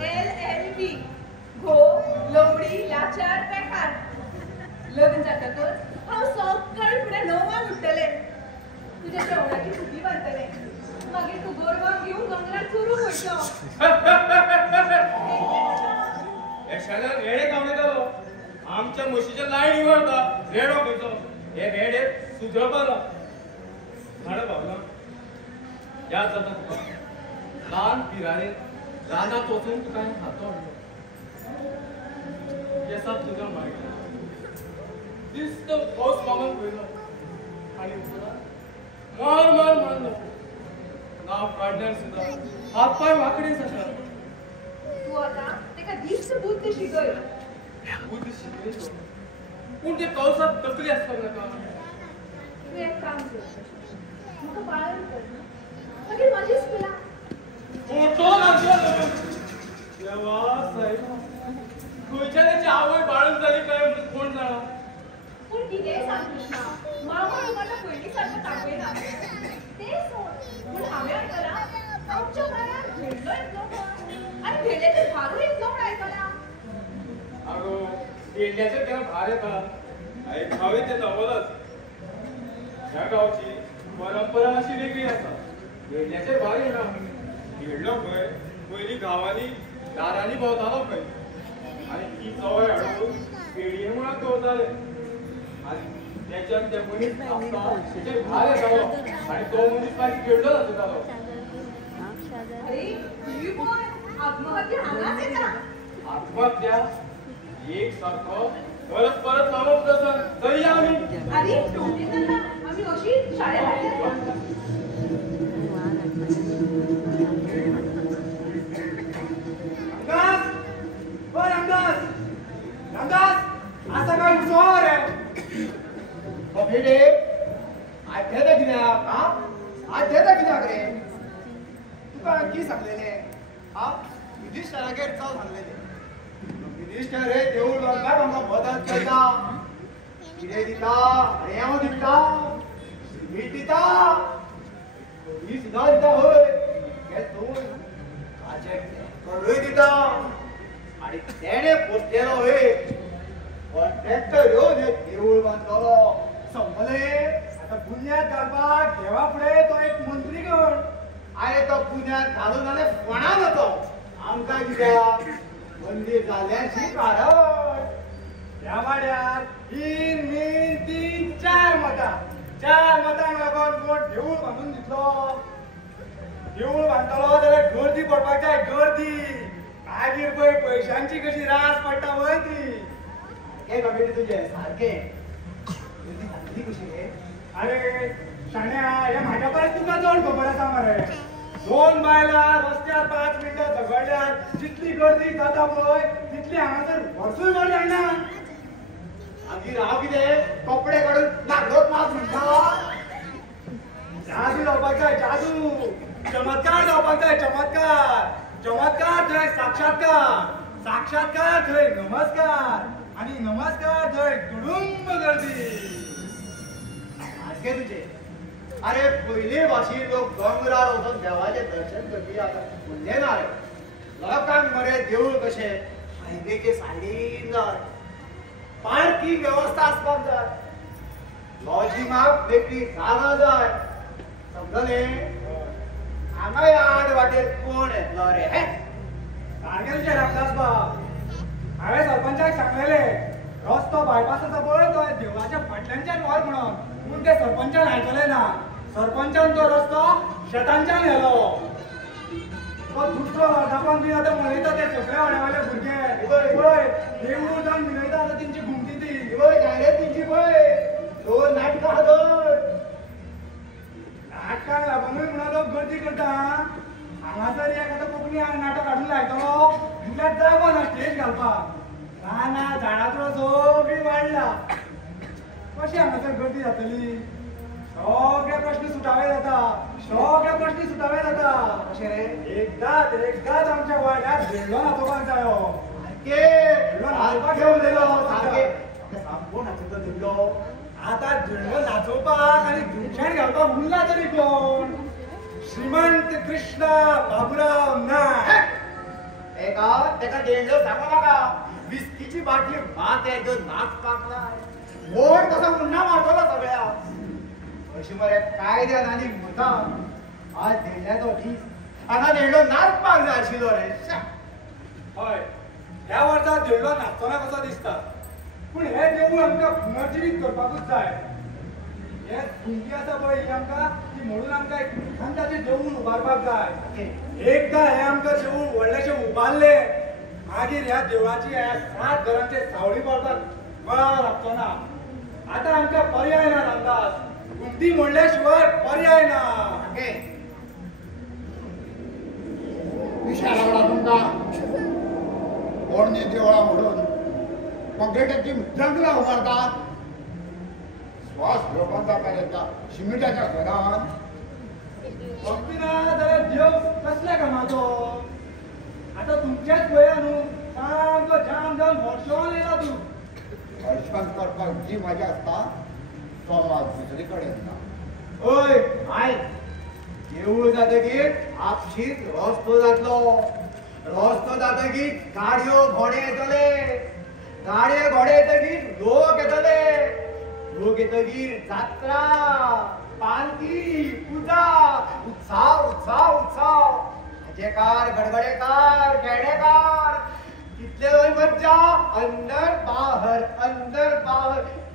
LLB घो लवडी लाचार बेकार लग्न जातकच हांव सकाळी फुडें 9 उठतलें तुज्या जेवणाची फुटी बांदतलें मागीर तूं गोरवांक घेवन दोंगरार चोरूंक वयतलो हे शेजार रेडे काम येतालो आमच्या म्हशीच्या लायनी व्हरता रेडो खंयचो हे रेडे सुजळपाला झाडां भावना याद जाता तुका ल्हान पिरायेर रानांत वचून तुका हांवें हातो हाडलो केसांत तुका मारलो दिसतो पावस मागून पयलो आनी मार मारलो नांव काडल्यार सुद्दां हात पाय वांकडेच आसा तू आतां तेका दिश्ट बुद्ध शिकय बुद्ध शिकयलो पूण ते पावसांत तकली आसपाक नाका तूं एक काम कर म्हाका बाळन कर मागीर म्हाजीच फुलां फोटो लागलो देवा सायब खंयच्या त्याची आवय बाळून जाली काय म्हणून कोण जाणा पूण कितेंय सांग कृष्णा मामा तुका पयलीं सारको तापयना तें सोड पूण हांवें आयकलां आमच्या घरांत भेंडलो येतलो म्हण आनी भेंड्याचेर भारूय येतलो म्हण आयकलां आगो भेंड्याचेर केन्ना भार येता आयकावे ते नवलच ह्या गांवची परंपरा अशी वेगळी आसा भेंड्याचेर भार येना भेंडलो खंय पयलीं गांवांनी दारांनी भोंवतालो खंय आनी ती सवय हाडून भेंडये मुळाक दवरताले आनी त्याच्यात ते मनीस आसता तेचेर भार येतालो आनी तो मनीस मागीर भेंडलो दाखयतालो अरे ही पण आत्महत्या हांगाच येता आत्महत्या एक सारखो परत परत लावप तसं तरी आमी अरे टोपी तेन्ना आमी अशीच शाळेत हाडटात रंगास असा काय उठो रे भेडे आठ्याचा कित्याक आठ्याचा कित्याक रे तुका की सांगलेले युधिष्ठरागेर चल सांगलेले युधिष्ठर रे देऊळ बांदपाक आमकां मदत करता कितें दिता रेंव दिता मीठ दिता ही सुद्दां दिता हय हे दोन काचे कडूय दिता आणि तेणे पोसलेलो हय ट्रॅक्टर येवन हे देऊळ बांदलो संपले आता पुण्यात घालपाक देवा फुडें तो एक मंत्री घेवन आरे तो पुण्यात घालून जाल्यार फोंडा जातो आमकां कित्याक मंदिर जाल्याची कारण ह्या वाड्यार 3 मतां लागून कोण देऊळ बांदून दितलो देऊळ बांदतलो जाल्यार गर्दी पडपाक जाय गर्दी मागीर पळय पयशांची कशी रास पडटा वय ती सारकें कमिटी तुजें सारकें गर्दी कशी रे अरे शाण्या हे म्हाज्या परस तुका चड खबर आसा मरे 2 बायलां रस्त्यार 5 मिनटां झगडल्यार जितली गर्दी जाता पळय तितली हांगासर वर्सूय वर जायना मागीर हांव कितें कपडे काडून नागोत मात म्हणटा जादू जावपाक जाय जादू चमत्कार जावपाक जाय चमत्कार थंय साक्षात्कार थंय नमस्कार आणि नमस्कार थंय तुडुंब गर्दी सारकें तुजें अरे पयले भाशेन लोक दोंगरार वचून देवाचें दर्शन करपी आतां म्हणजे ना रे लोकांक मरे देवूळ कशें हायवेचे सायडीन जाय पार्किंग वेवस्था आसपाक जाय लॉजिंगाक वेगळी जागा जाय समजलें हांगा याद वाटेर कोण येतलो रे हे कारगिलचे रामदास बाब हांवें सरपंचाक सांगलेले रस्तो बायपासाचो पळय तो देवळाच्या फाटल्यानच्यान व्हर म्हणून पूण ते सरपंचान आयकले ना सरपंचान तो रस्तो शेतांच्यान व्हेलो तो दुसरो अर्धापण बी आतां मनयता ते सगळे वाड्यावयले भुरगे पळय देवूळ जावन मिलयता आतां तेंची घुमटी ती पळय जायरे तेंची पळय दोन नाटकां हाडय नाटकाक लागूनूय म्हणून लोक गर्दी करता हांगासर एक आतां कोंकणी नाटक हाडून लायतलो म्हटल्यार जागो ना स्टेज घालपाक रानां झाडांचो सगळी वाडला कशी हांगासर गर्दी जातली सगळे प्रश्न सुटावे जाता सगळे प्रश्न सुटावे जाता कशें रे एकदाच आमच्या वाड्यार झेडलो नाचोवपाक जायो सारके उलयलो सारके कोण नाचयता दिल्लो आता झेडलो नाचोवपाक आनी धुमशाण घालपाक उरला तरी कोण श्रीमंत कृष्णा बाबुराव नायक तेका देडलो सांगू नाका विस्कीची बाटली भात घेवन नाचपाक लाय मोड कसा उन्ना मारतलो सगळ्या अशी मरे कायद्यान आनी मुद्दाम आज देडल्याचो दीस हांगा देडलो नाचपाक जाय आशिल्लो रे हय ह्या वर्सा झेडलो नाचतना कसो दिसता पूण हे देवूळ आमकां पुनर्जिवीत करपाकूच जाय हे भुंगी आसा पळय ही आमकां ती म्हणून आमकां एक खांदाचें देवूळ उबारपाक जाय एकदां हे आमकां देवूळ व्हडलेशें उबारले मागीर ह्या देवळाची ह्या 7 घरांचे सावळी पडपाक वेळ लागचो ना आतां आमकां पर्याय ना रामदास घुमटी मोडल्या शिवाय पर्याय ना विषय लागला तुमकां पोरणे देवळां म्हणून काँक्रिटाची जंगलां उबारतात श्वास घेवपाक जाता येता सिमिटाच्या घरान भक्ती ना जाल्यार देव कसल्या कामाचो आतां तुमच्याच गोंया न्हू सामको जाम जावन वर्सोन येयला तूं हर्षण करपाक जी मजा आसता तो मात दुसरे कडेन ना ओय आय देवूळ जातकीर आपशीच रस्तो जातकीर गाडयो घोडे येतले येतकीर लोक येतकीर जात्रा पालखी पूजा उत्सव हाजेकार गडगडेकार खेडेकार कितले होय मज्जा अंदर बाहर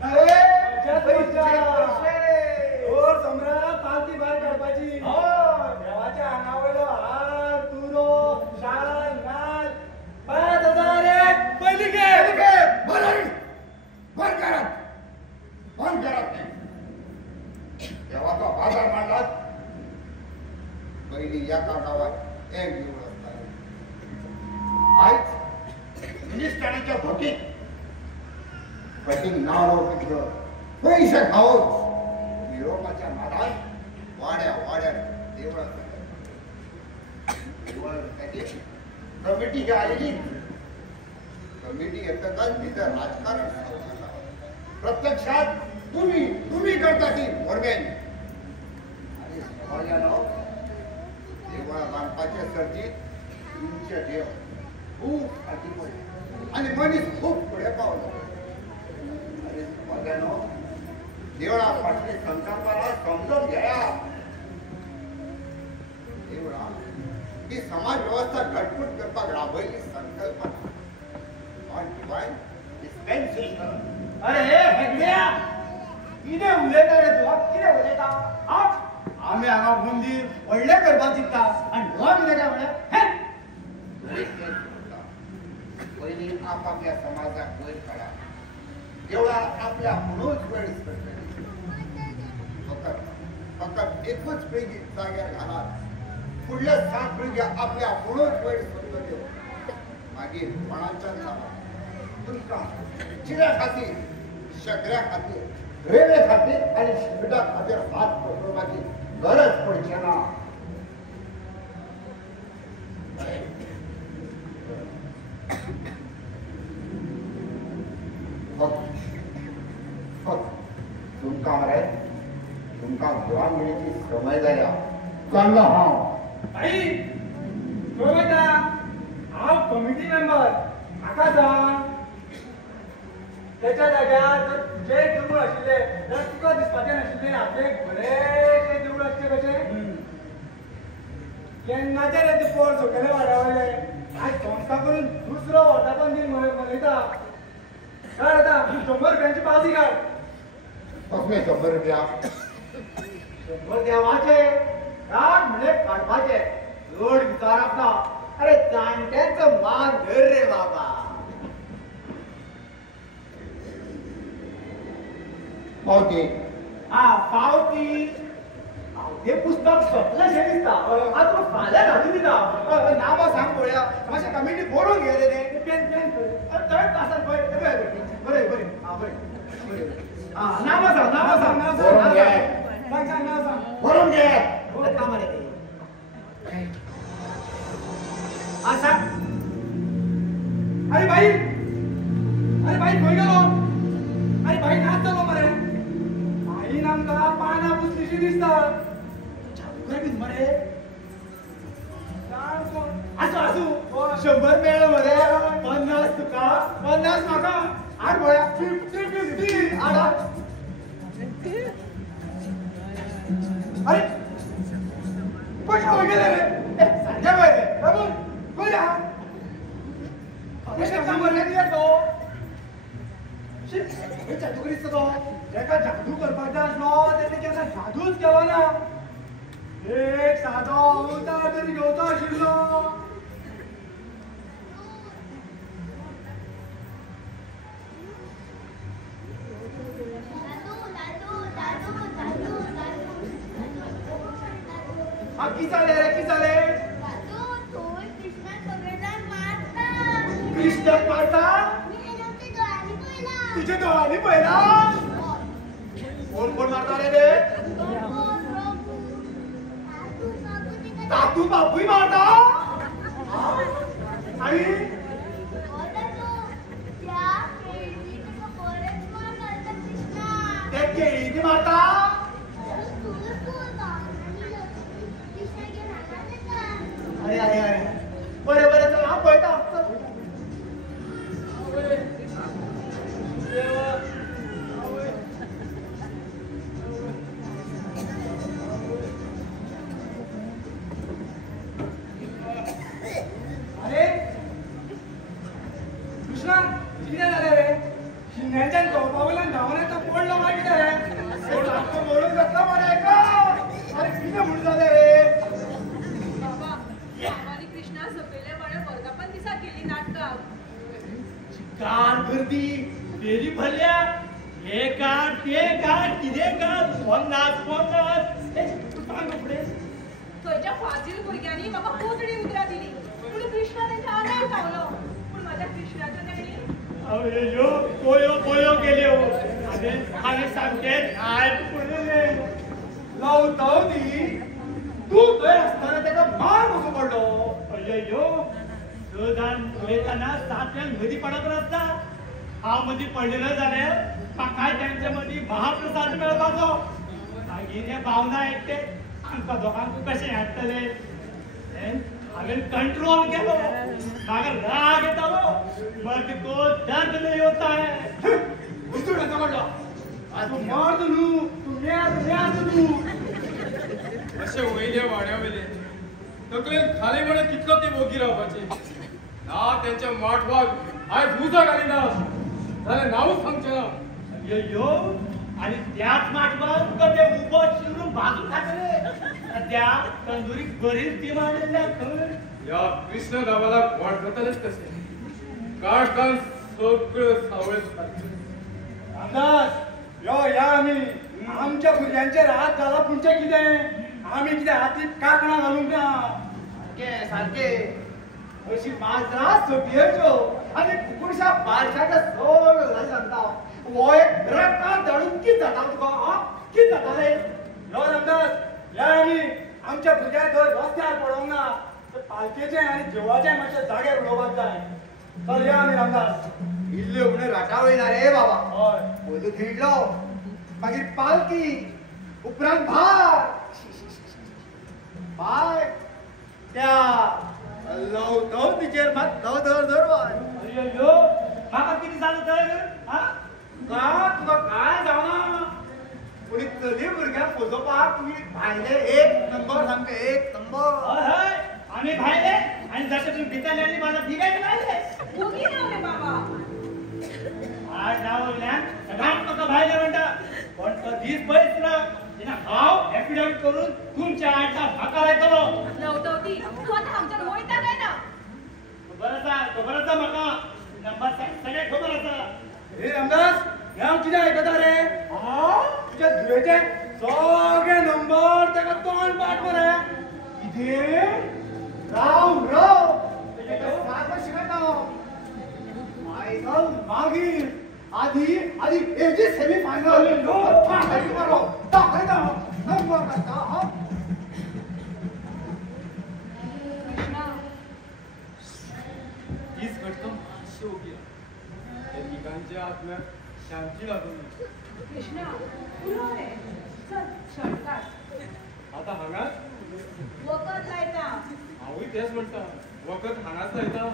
अरे ओर सम्राट पालखी भायर काडपाची देवाच्या आंगावयलो हार तुरो शाल नाच 5000 एक पयली घे बंद करात देवाचो बाजार मांडलात पयली एका गावात एक देवूळ आसतालें आयज मिनिस्टरांच्या भटीक नारो पिकलो पयशे खावून युरोपाच्या नादान वाड्या देवळां कमिटी आयली कमिटी येतकाच भितर राजकारण सुरू जाता प्रत्यक्षात तुम्ही करता ती मोरबेन आनी समाजानो देवळां बांदपाचे सर्तीत तुमचे देव खूब फाटीं पडले आनी मनीस खूब फुडें पावलो आनी समाजानो देवळां फाटली संकल्पना समजून घेया देवळां ही समाज व्यवस्था घटमूट करपाक राबयली संकल्पना ऑन डिवायन डिस्पेन्सेशन अरे हेगड्या कितें उलयता रे तूं कितें उलयता आमी हांगा मंदीर व्हडलें करपाक चिंतता आनी हो कितें काय म्हळ्यार पयलीं आपापल्या समाजाक वयर काडा देवळां आपल्या म्हणूच वेळ करतली फकत एकूच पिळगी जाग्यार घालात फुडले 7 पिळग्या आपल्या म्हणूच वयर करतल्यो मागीर कोणाच्यान जावं तुमकां चिड्या खातीर शेकऱ्या खातीर रेल्वे खातीर आनी शिमिटा खातीर हात पसरपाची गरज पडचे ना तुमकां मरे तुमकां देवाणघेणीची संवय जाल्या जाणलो हांव आई खंय वयता हांव कमिटी मेंबर म्हाका सांग त्याच्या जाग्यार जर तुजे देवूळ आशिल्ले जाल्यार तुका दिसपाचें नाशिल्लें आपलें एक बरेंशें देवूळ आसचें कशें केन्नाचे रे ते पोर सकयले वाड्यावयले आज संस्था करून दुसरो वर्धापन दिन मनयता काय आता 100 रुपयांची पावती काड कसले 100 रुपया 100 देवाचे काड म्हणजे काडपाचे रोड विचारप ना अरे जाणट्यांचं मान धर रे बाबा पावती पावती ते पुस्तक स्वप्न शे दिसता आज तो फाल्यां घालून दिता नांवां सांग पळया मातशें कमिटी बरोवन घे रे ते पेन पेन थर्ड क्लासान पळय बरें बरें बरें नांवां सांग नांवां सांग नांव बरोवन घे. सांग सांग नांव सांग भरून घे कामां रे ते सांग अरे भाई खंय गेलो अरे भाई नाचतलो मरे आई आमकां पानां पुसलीशी दिसता मरे आसू आसू 100 मेळ्ळो मरे 50 तुका 50 म्हाका आठ पळया 50 आठ अरे पयशे खंय गेले रे सांगे पळय रे बाबू खंय आहा कशें काम करता कित्याक तो जादू करीत तो जेका जादू करपाक जाय आसलो तेणे केन्ना जादूच केलो ना एक सादो अवतार तरी घेवचो आशिल्लो किती जाले रे किती जाले कृष्णाक मारता तुझ्या दोळांनी पळयला कोण कोण मारता रे ते तातू बापूय मारता आणि ते केळीनी मारता अरे अरे अरे बरें बरें चल हांव पळयता फाजील भुरग्यांनी म्हाका कोथळी उतरां दिली पूण कृष्णा तेंच्या आंगार धांवलो पूण म्हाज्या कृष्णाच्यो तेणी यो पोयो पोयो केल्यो हांवें सामकें घाट पडले लावता ती तू थंय आसतना तेका मार कसो पडलो अय्यो स जाण उलयतना 7 जाण मदीं पडत आसता हांव मदीं पडलेलो जाल्यार म्हाकाय तेंच्या मदीं महाप्रसाद मेळपाचो मागीर हे भावना एकटे आमकां दोगांक कशें हाडटले हांवें कंट्रोल केलो म्हाका राग येतालो मग को दर्द नहीं होता है उचून येता पडलो तूं मर्द न्हू तूं म्याद न्हू अशे वयले वाड्यावयले तकलेन खाली म्हणून कितलो ती बोगी रावपाची ना त्यांच्या माठवाक आयज उजो घालिना जाल्यार नांवूच सांगचें ना अय्यो आणि त्याच माठवार तुका ते उबट शिवरून भाजून खातले त्या तंदुरीक बरीच डिमांड खंय या कृष्ण गावाला वाट जातालेच कसे काळकान सगळं सावळेच अंदाज यो या आमी आमच्या भुरग्यांचेर हात घाला पुणचे कितें आमी कितें हातीक कांकणां घालूंक ना सारके सारके अशी माजरां सोपयेच्यो आनी कुकुडशा बारशाच्या सगळ्यो घाली सांगता हो एक रकात धाडून कित जाता तुका कित जाताले यो अंदाज या आमी आमच्या भुरग्यांक थंय रस्त्यार पडोवंक ना पालकेचे आनी जेवाचे मातशे जाग्यार उडोवपाक जाय चल या आमी रामदास इल्ले उणे राटा वयना रे बाबा हय पयलू थिडलो मागीर पालकी उपरांत भार बाय त्या लवतीचेर मात धर धर अय्यो म्हाका कितें जालें तर का तुका काय जावना पूण चली भुरग्यांक फोजोवपाक तुमी भायले एक नंबर सामके एक नंबर हय हय आम्ही भायले आणि जसं तुम्ही बिचारल्याने मला बिगायला पाहिजे उगी नव्हे बाबा. आज नावल्यान सगळ्यात नका भायले म्हणता पण कधीच पैस ना तिने हाव ऍफिडेव्हिट करून तुमच्या आडचा भाकार येतो नवतवती तू आता आमच्या होईता काय ना. खबरचा मका नंबर सगळे खबर असा. हे रामदास या किती ऐकता रे तुझ्या धुळेचे सगळे नंबर त्याला तोंड पाठ रे इथे राव राव सारखं शिकत मागील आधी एजी सेमी फायनल हीच घटना शेवटी एकेकांच्या आत्म्यात शांती लागून कृष्णा पुरो रे चल शॉर्टकट. आता हांगाच वखत लायता. हांवूय तेच म्हणटा वखद हांगाच लायता.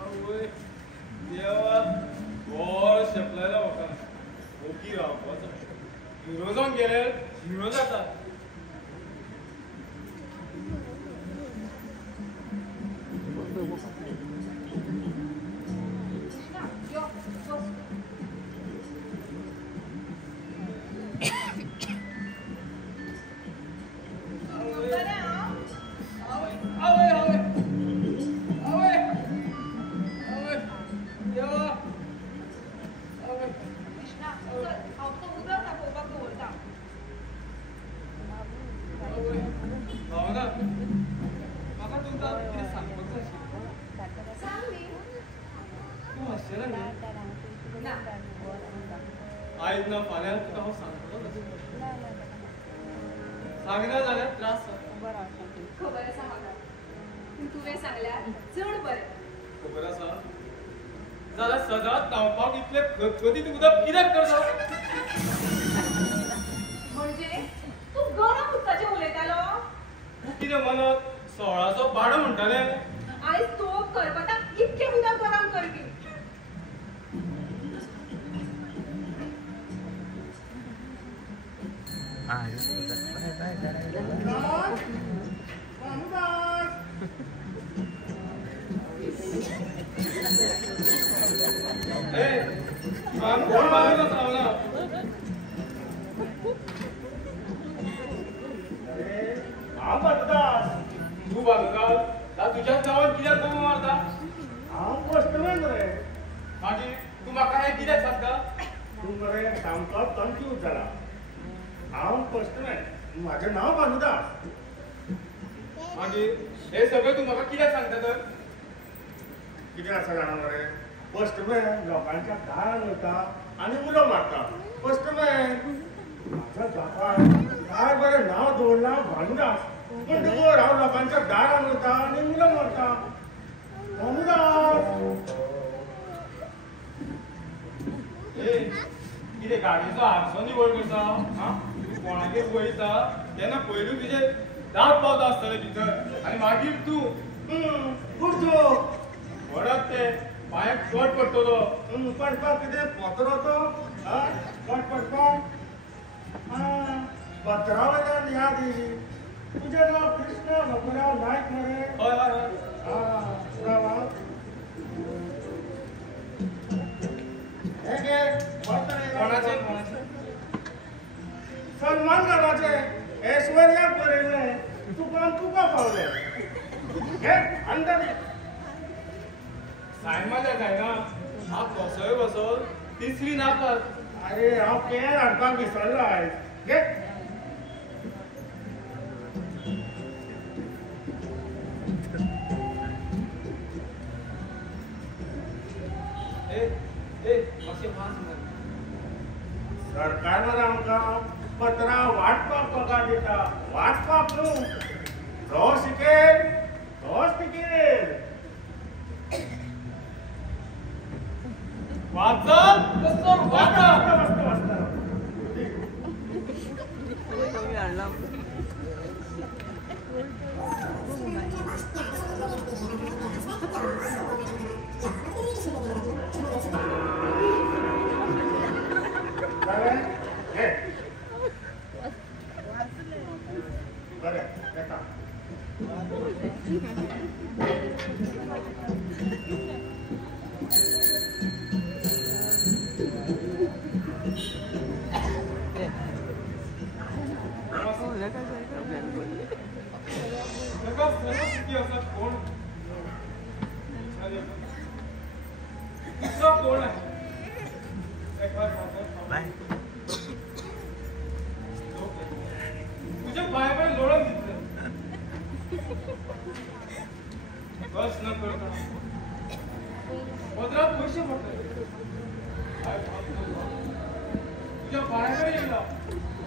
आवय देवा बरो शेपलायला वखद ओकी रावपाचो हिरो जावन गेले हिरो जाता. कृष्णा यो बस. बरं हा. आवय आवय आवय आवय आवय देवा आवय कृष्णा चल हांव तो उदक तापोवपाक दवरता. भावना म्हाका तुमकां कितें सांगपाक जाय आशिल्लें. सांग न्ही. तूं हासशें न्ही. ना आयज ना फाल्यां तुका हांव सांगतलोच आशिल्लो. सांगना जाल्यार त्रास जाता. खबर आसा म्हाका पूण तुवें सांगल्यार चड बरें. खबर आसा जाल्यार सदांच न्हांवपाक इतलें खतखतीत उदक कित्याक करता. म्हणजे तू गरम उदकाचें उलयतालो. तूं कितें म्हणत 16चो बाडो म्हणटाले. आयज तोप करपटाक इतकें उदक गरम करपी. ए हांव कोण मागीर रावला. हांव बददास. तूं बालकाल दा तुज्याच नांवान कित्याक बोमा मारता. हांव पोस्टमॅन रे. मागीर तूं म्हाका हें कित्याक सांगता. तू मरे सामको कन्फ्यूज जाला. हांव पोस्टमॅन म्हाजें नांव भानुदास. मागीर हे सगळें तूं म्हाका कित्याक सांगता तर. कितें आसा जाणा मरे पोस्टमॅन लोकांच्या दारान वयता आनी उलो मारता. पोस्टमॅन म्हाज्या बापायन काय बरें नांव दवरलां भानुदास. पूण दवर हांव लोकांच्या दारान वयता आनी उलो मारता. भानुदास. ए कितें गाडयेचो हारसो निवड करता. हां तूं कोणागेर वयता तेन्ना पयलीं तुजें दांत पावता आसतलें भितर आनी मागीर तूं कुर्चो व्हडत ते पांयाक कट पडटलो. पडपाक कितें पत्रो तो कट पडपाक. पत्रा वयल्यान याद येयली. तुजें नांव कृष्ण भगुराव नायक मरे. हय हय हय रावा हे घे कोणाचें कोणाचें. सलमान खानाचें ऐश्वर्याक बरयलें तुका पावलें. घे अंदर. सायन मारल्या जायना. हांव कसोय बसोन तिसरी नापास. अरे हांव पेन हाडपाक विसरलो आयज. घे. ए ए मातशें वास मार. सरकार मरे आमकां पत्रां वाटपाक पगार दिता. वाचपाक न्हू. जो शिकेल तोच टिकेल. वाचन कसो वाचा. वाचता वाचता. बरें. येता. कोण दुसरा कोण आहे तुझ्या बायबाई लोळत दिसलं बस न करता पदरात पैसे पडतात तुझ्या बायबाई येला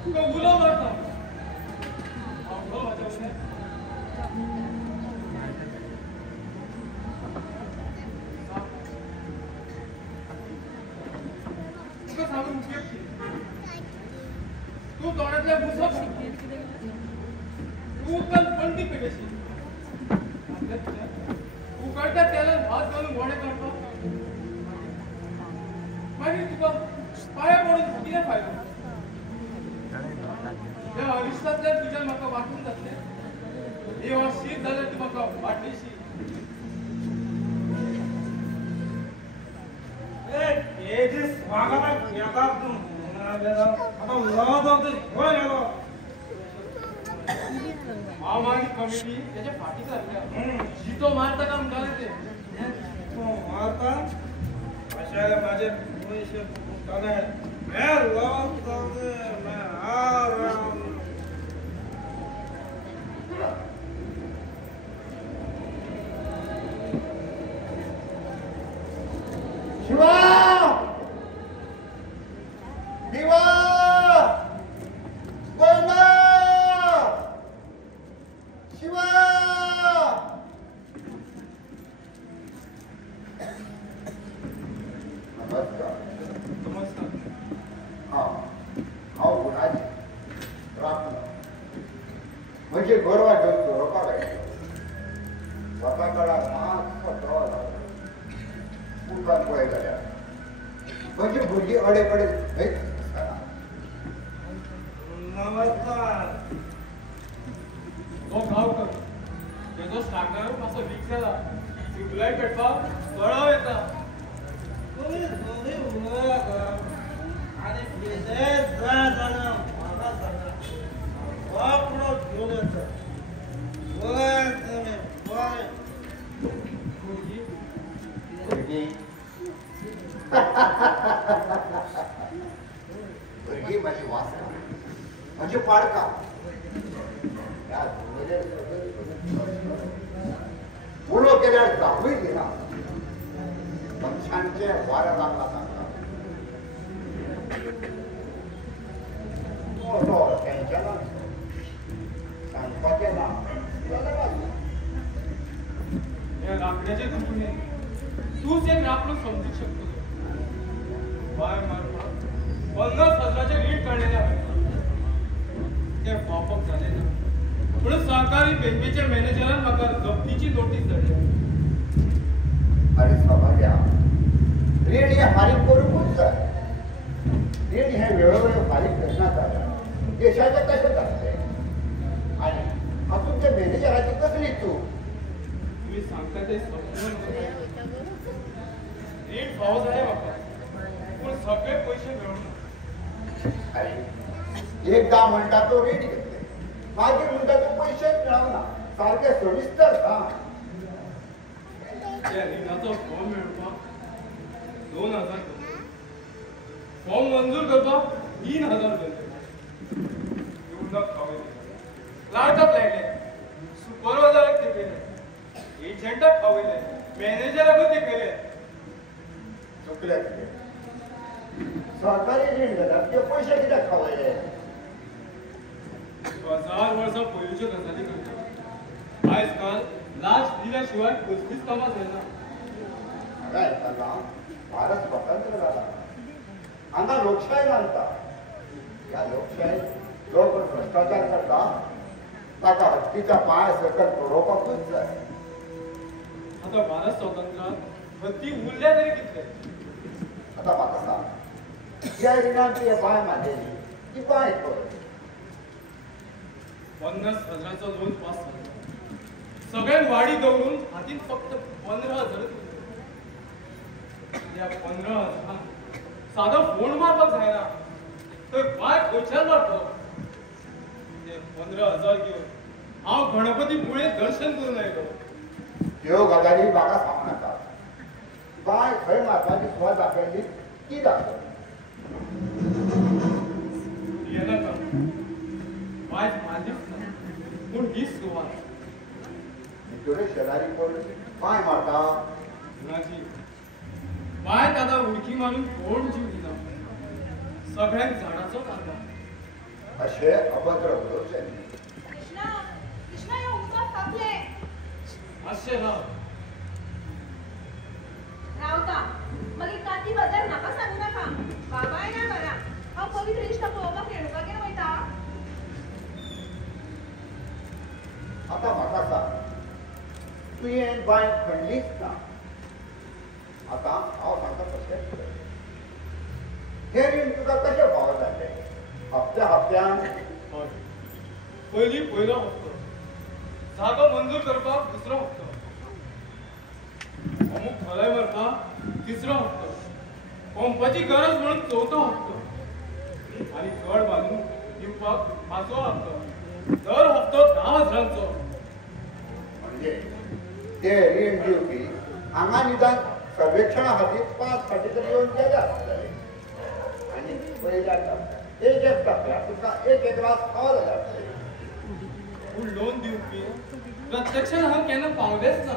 तुका उला मारता तुका सांगून उपयोग तू तोंडातल्या भुसा तू पण पंटी पेटेशी उकळत्या तेलात भात घालून घोडे करतो मागीर तुका पाया पडून कितें फायदो ह्या आयुश्यांतल्यान तुज्यान म्हाका वाटून जातलें हे शीत जाल्यार तूं म्हाका वाटलीशी महामारी कमिटी त्याच्या फाटी चालल्या जितो मारता काम झालं ते मारता अशा माझे पैसे फुटले मैं लॉक जाऊंगे मैं आ रहा हूं शिवा दिवा गोविंदा शिवा नमस्कार नमस्कार हा हाव गुणाजी राखण म्हणजे गोरवा घेऊन रोपा गायचो स्वतःकडा मागचा प्रवास झाला उडकान पोहे झाल्या म्हणजे भुरगी अडेकडे नमस्कार तो गावकर तेजो स्टार्टर मातसो वीक जाला ट्यूबलाय पेटपाक गळाव येता तुम्ही दोन्ही उलया करा आणि विदेश जा जाणं मला सांगा वापरो घेऊन येतं बोला तुम्ही बोला भुरगी भुरगी भुरगी माझी वासना म्हणजे पाडका उडो केल्यावर दाखवी दिला पक्षांचे वार लागला त्यांच्याला सांगपाचे ना या राखण्याचे तुटून तूच एक राखणं समजू शकतो बाय मारफत 50,000चे रीट काढलेले आहेत ते पॉपअप झाले ना म्हणून सहकारी बँकेच्या मॅनेजरान म्हाका जप्तीची नोटीस धाडली आणि सभाग्या रीड हे फारीक करूनच जाय रीड हे वेळोवेळी फारीक करण्यात आल्या देशाचे कसे असते आणि हातून त्या मॅनेजराची कसली चूक तुम्ही सांगता ते समजून रीट फावो जाय म्हाका पूण सगळे पैसे मेळून अरे एकदा म्हणता तो रीड घेतले मागीर म्हणता तो पैसेच मिळवना सारखे सविस्तर सांग त्या रिणाचो फॉर्म मेळोवपाक 2,000 घातले फॉर्म मंजूर करपाक 3,000 घातले निवडणूक खावयले लाटप लायले सुपरवायझराक ते केले एजंटाक खावयले मॅनेजराकूच ते केले चुकले तुगे सहकारी रीण घेतात ते पैसे कित्याक खावयले 1000 वर्सां पयलींच्यो गजाली करता आयज काल लाच दिल्याशिवाय कसलीच कामां जायना काय झाला भारत स्वतंत्र झाला हांगा लोकशाही मानता या लोकशाहीत जो कोण भ्रष्टाचार करता ताका हत्तीच्या पांया सकट पडोवपाकूच जाय आता भारत स्वतंत्रात हत्ती उरल्या तरी कितले आता म्हाका सांग ज्या रिणांची हे पांय मारलेली ती पांय पळय 50,000चा लोन पास झाला. सगळ्यां वाडी दवरून हातीन फक्त 15,000 या 15,000 साधा फोन मारपाक जायना तर बाय खंयच्यान मारतो. ते 15,000 घेवन हांव गणपती पुळे दर्शन करून आयलो. ह्यो गजाली म्हाका सांगू नाका. बाय खंय मारपाची सुवात दाखयली ती दाखय. येनाका बाय मारलीच ना पूण ही सुवात तुझे शेजारी कोण बाय मारता. कुणाची बाय दादा उडकी मारून कोण जीव दिना. सगळ्यांक झाडाचो काढला. अशे अभद्र उलोवचे न्ही. कृष्णा कृष्णा ह्यो उदक तापले. अशें राव रावता मागीर काती बद्दल म्हाका सांगू नाका. बाबाय ना बरा. हांव पवित्र इश्ट पळोवपाक रेणुकागेर वयता. आता म्हाका सांग तुवें बाय खणलीच ना. आता हांव सांगता कशें कर. हे रीण तुका कशें फावो जाले. हप्त्यान हय पयलो हप्तो जागो मंजूर करपाक दुसरो हप्तो अमूक खलाय मारपाक तिसरो हप्तो पंपाची गरज म्हणून चवथो हप्तो आनी घर बांदून दिवपाक 5वो हप्तो. दर हप्तो 10,000चो. म्हणजे ते रीण दिवपी हांगा निदान सर्वेक्षणा खातीर 5 फावटी तरी येवन गेले आसतले. आनी पयल्या एक टप्प्यार तुका एक रास फावो जाले आसतले. पूण लोन दिवपी प्रत्यक्षान हांव केन्ना पावलेंच ना.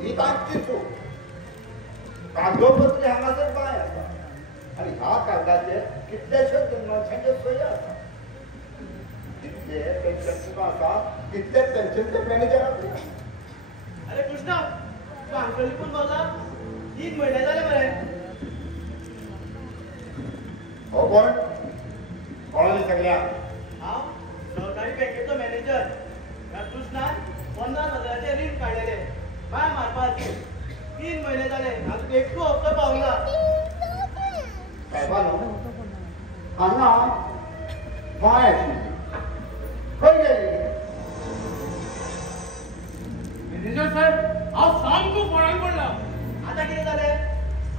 ही तांची चूक. कागदोपत्री हांगासर बाय आसा आनी ह्या कागदाचेर कितलेशेच मनशांचे सही आसा. जितले पेन्शन तुका आसा तितलेच पेन्शन ते मॅनेजराक दिता. अरे कृष्णा तू हांगसर लिपून बोलला 3 महिने जाले मरे. हो कोण कळ्ळें सगळ्यांक. हांव सहकारी बँकेचो मॅनेजर. ह्या कृष्णान 50,000चे रीण काडलेले बाय मारपाक. 3 महिने जाले अजून एकटू हप्तो पावला. साहेबानो हांगा बाय आशिल्ली खंय गेली. मॅनेजर साहेब हांव सामको फोणान पडला. आता कितें जालें.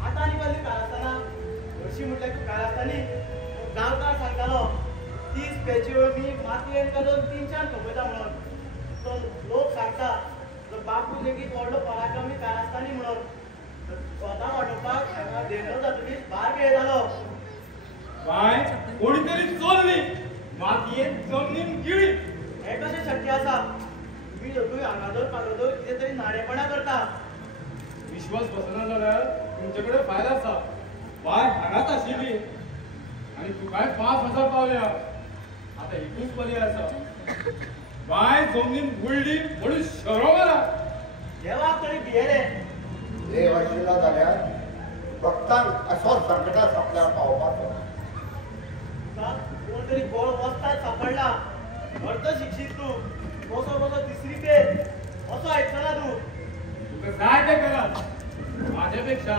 आतां आनी कसली कारस्थाना. हरशीं म्हटल्यार तूं कारस्थानी गांवकार सांगतालो 30 पेच्यो मी मातयेन घालून 3-4 खपयता म्हणून. तो लोक सांगता तो बापूय लेगीत व्हडलो पराक्रमी कारस्थानी म्हणून. स्वता वाडोवपाक हांगा देणलो जातकीच भार खेळ जालो. बाय कोणी तरी चोरली मातयेन जमनीन गिळी. हें कशें शक्य आसा. तुम्ही दोगूय हांगादोर पालोदोर कितें तरी नाडेपणा करता. विश्वास बसना जाल्यार तुमचे कडेन फायल आसा. बाय हांगाच आशिल्ली आनी तुकाय 5,000 पावल्या. आतां एकूच पर्याय आसा. बाय जमनीन बुडली म्हणून शरो मारा. देवाक तरी भियेले. देव आशिल्लो जाल्यार भक्तांक असोच संकटांत आपल्याला पावोवपाचो. कोण तरी गोळ वस्ताद सापडला. अर्ध शिक्षीत तू. कसो तिसरी फेर असो आयकना तू. तुका जाय तें करात. माझ्या पेक्षा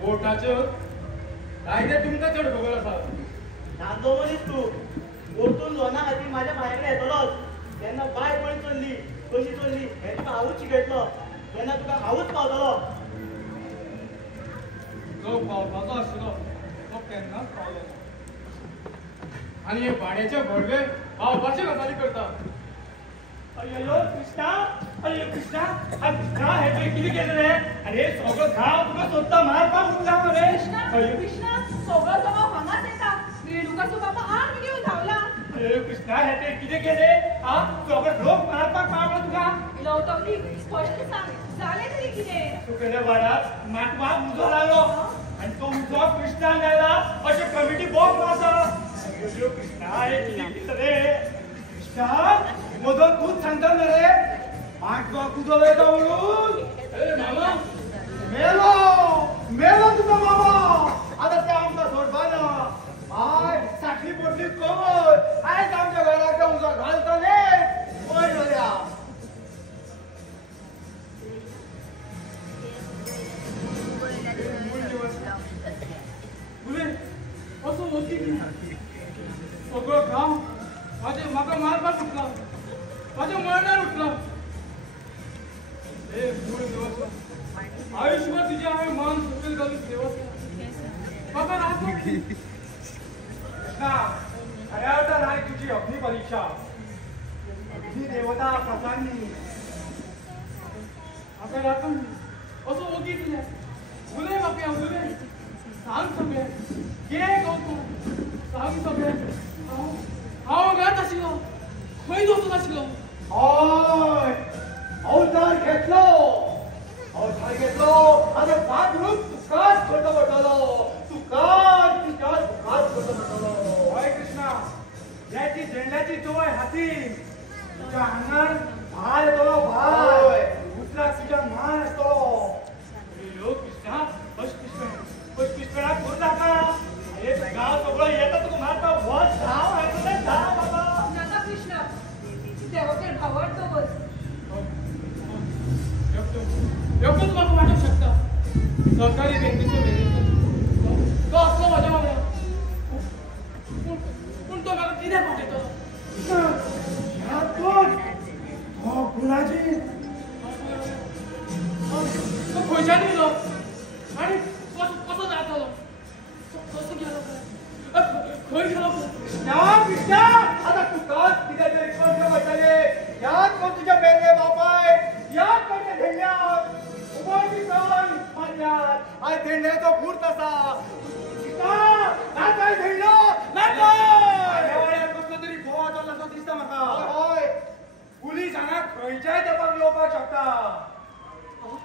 कोर्टाच्यो कायदे तुमकां चड खबर आसा. नादलो मनीस तू. कोर्टून लोना खातीर म्हाज्या भायकडे येतलोच. तेन्ना बाय पळय चल्ली कशी चल्ली हें तुका हांवूच शिकयतलो. तेन्ना तुका हांवूच पावतलो. जो पावपाचो आशिल्लो तो केन्नाच पावलो ना. आनी हे भाड्याचे भडवे पावपाचे गजाली करता. अय्यो कृष्णा अय्यो कृष्णा हा कृष्णा हे काय किती केलं रे. अरे सगळं गाव तुका सोदता मारपाक उरला रे. अय्यो कृष्णा सगळं सगळं हांगाच येता. रेणुकाचो बाबा आमी घेवन धांवला. अय्यो कृष्णा हे ते किती केले. हा सगळं लोक मारपाक पावला तुका. लवतवली स्पष्ट सांग जालें तरी कितें. तुकेल्या बारात माटवाक उजो लागलो आणि तो उजो कृष्णान गायला अशें कमिटी बॉम्ब आसा. अय्यो कृष्णा हे किती केलं रे. कृष्णा मदत तूच सांगता ना रे. माटवाक उजो लायता म्हणून. ए मामा मेलो तुझा मामा. आता ते आमकां सोडपा ना. आय साखळी पोटली कवर आयज आमच्या घराक उजो घालतले. पळय बऱ्या. फुले असो वकील सगळं गाव माझे माझ्या मरणार उठला हे मूळ दिवस आयुष्यभर तुझ्या आम्ही मान सुटेल घालून सेवा बाबा राहतो कृष्णा खऱ्या अर्थात नाही तुझी अग्नी परीक्षा ही देवता प्रसादनी आता राहतो असं ओगी तुझ्या मुले बाप्या मुले सांग सगळे घे गौतम सांग सगळे हांव गात आशिल्लो खंय वचून आशिल्लो ओय अवतार घेतलो आता सात रूप तुकाच करतो पडटलो तुकाच तुझ्याच तुकाच करतो पडटलो होय कृष्णा याची झेंड्याची चोय हाती तुझ्या अंगार भार येतलो भार उठला तुझ्या मान असतलो यो कृष्णा बस कृष्णा करू नका हे गाव सगळं येतं तुका मारता बस धाव आहे धाव बाबा नाका कृष्ण देवाचेर भावड दवर एकच म्हाका वाटूंक शकता सरकारी बँकेचो मॅनेजर तो असलो म्हाज्या वांगडा पूण तो म्हाका कित्याक वाटयतलो हो गुणाजी तो खंयच्यान येयलो आनी कसो जातलो कसो गेलो खंय गेलो कृष्णा आता तुकाच कितें तरी करचें पडटलें याद कोण तुझ्या बेले बापाय याद कोण धेंड्याक उबोटी जावन मारल्यात आयज धेंड्याचो मुहूर्त आसा कृष्णा नाकाय धेंडो नाकाय कसलो तरी भोव जाल्लो दिसता म्हाका हय पुलीस हांगा खंयच्याय तेपाक येवपाक शकता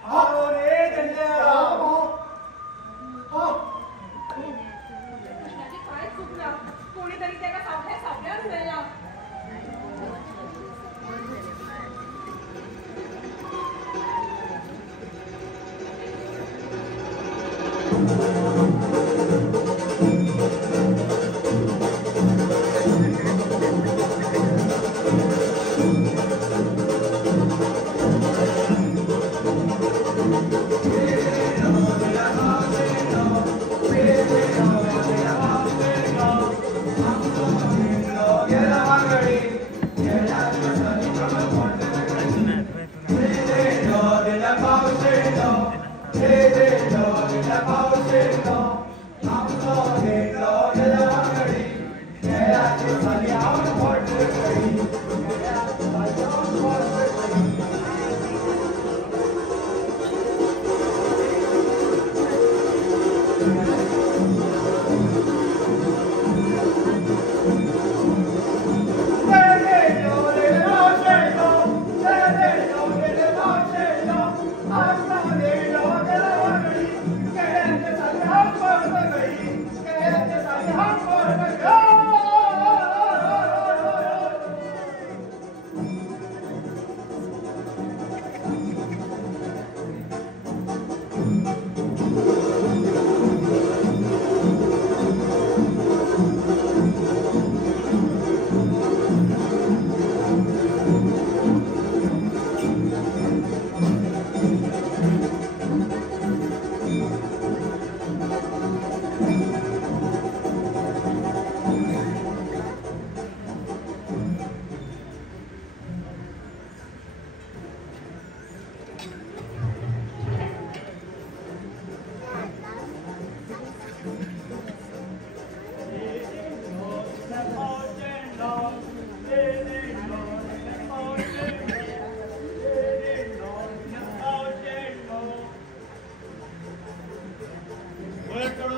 हांव रे धेंड्या कृष्णाची काय चुकला कोणीतरी त्याला सापड्यावर उडयला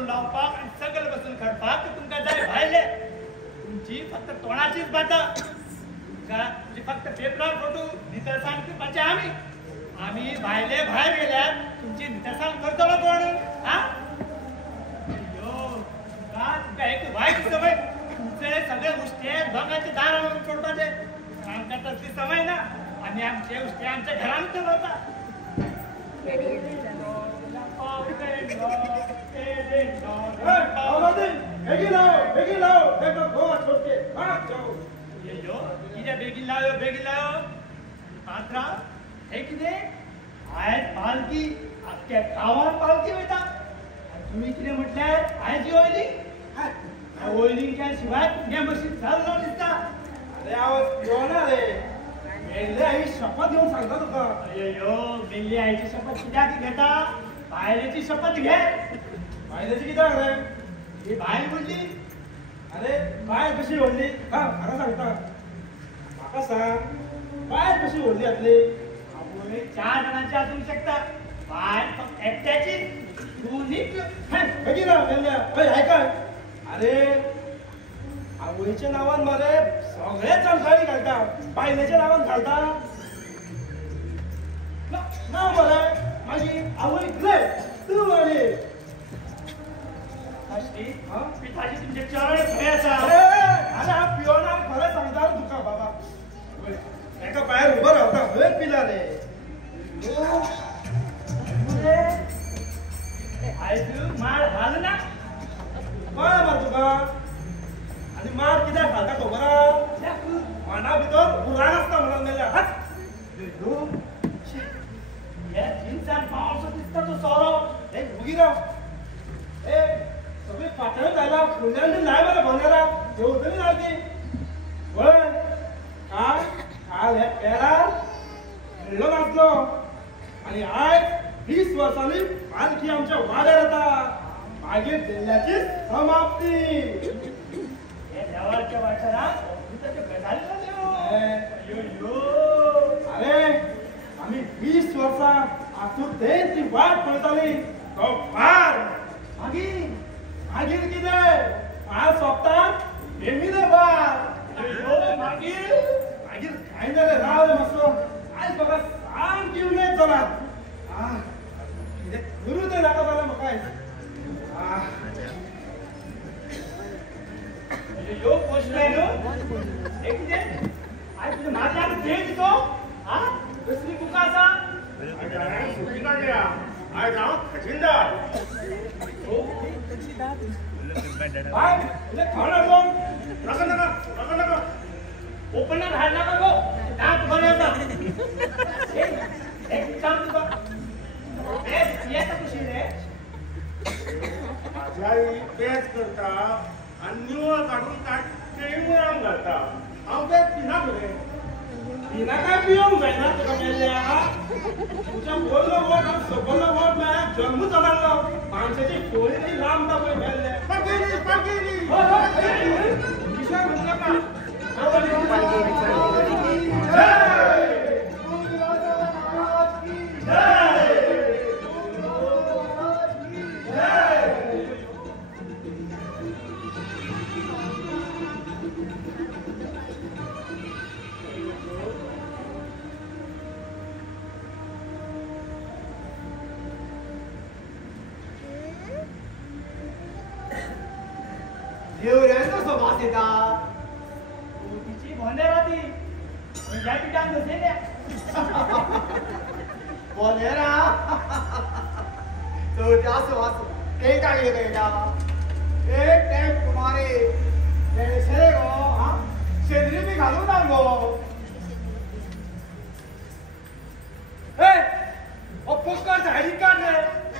लावपाक आणि सगळं बसून खडपाक तुमका जाय भायले तुमची फक्त तोंडाचीच बाता म्हणजे फक्त पेपरार फोटो नितळसाण करपाचे आम्ही भायले भायर गेल्यार तुमची नितळसाण करतलो कोण हा तुमका एक वायट सवय तुमचे सगळे उश्टे भंगाचे दार आणून सोडपाचे आमकां तसली सवय ना आम्ही आमचे उश्टे आमच्या घरान चलवता बेगीन लाव पात्रा हे कितें आयज पालकी आख्या गांवांत पालकी वयता तुमी कितें म्हटल्यार आयज ओयलींच्या शिवाय तुगे मशीन जालो दिसता अरे हांव पिवना रे शपथ घेऊन सांगता तुका. अय्यो बिल्ली आईची शपथ कित्याक घेता बायलेची शपथ घे. बायलेची कित्याक रे? ही बायल म्हणली अरे बायल कशी व्हडली? हा खरं सांगता म्हाका सांग, बायल कशी व्हडली जातली? आपण 4 जणांची असू शकता बायल फक्त एकट्याची युनिक. बघी ना मेल्या ऐकाय. अरे आवळीच्या नावान मरे सगळे चणकाळी घालता, बायलेच्या नावान घालता ना मरे. मागीर आवळी रे तू आली. अशी पिठाची तुमचे चरण खरे आसा. अरे हा पिओना खरं सांगता तुका बाबा. एका बाहेर उभं रावता खंय पिला रे. आयज माळ हाल ना कळ्ळें मरे तुका. आनी मार कित्याक घालता खबर आहा? मना भितर हुराण आसता म्हणून मेल्या. या जिन्सान पावसो दिसता तो सोरो. उगी राव. सगळी फाटण घाला फुल्यान बी नाही मरे भोंडेरा. देवतली ना ती वय. काल हे पेरार खेळलो नाचलो आणि आज 20 वर्सांनी पालखी आमच्या वाड्यार येता. मागीर दिल्ल्याची समाप्ती. हे देवाच्या वाठारात अमृताच्यो गजाली जाल्यो. अरे आम्ही 20 वर्सां आसून तेच ती वाट पळयताली. तो पार मागीर कितें? पार सोंपता बेमिले पार. मागीर काय जालें राव रे मातसो. आयज म्हाका सामकी उमेद जाला. कितें करूं तें नाका जालें म्हाका आयज. यो पोस्टमॅन हे कितें आयज तुजे म्हाज्यान भेट दितो. हा कसली बुकां आसा? सुटी काडल्या आयज हांव खजिनदार. काय इले खाण कोण? नका ओपनर हाड नाका गो. दात बरे आसा. एक काम तुका येता कशी रे? माझी आई पेज करता आणि निवळ काढून केळीमुळान घालता. हांव ते पिना रे. पिना काय पिवंक जायना तुका मेल्ल्या. तुझ्या बोललो वोट आनी सकयलो वोट मेळ्यार जल्म जालो. माणसाची पोळी तरी लांबता पळय मेल्ल्या. पालकेली विशय म्हणू नाका. देवऱ्यांचो सभास येता. तिची भोंडेरा ती या पिठान बसयल्या. बोलेरा तो आसो आसो ते काय गेला. एक टाइम तुम्हारे शेरे गो हाँ शेंद्री भी घालून ना गो. ओ पोस्टर झाडी काढ रे.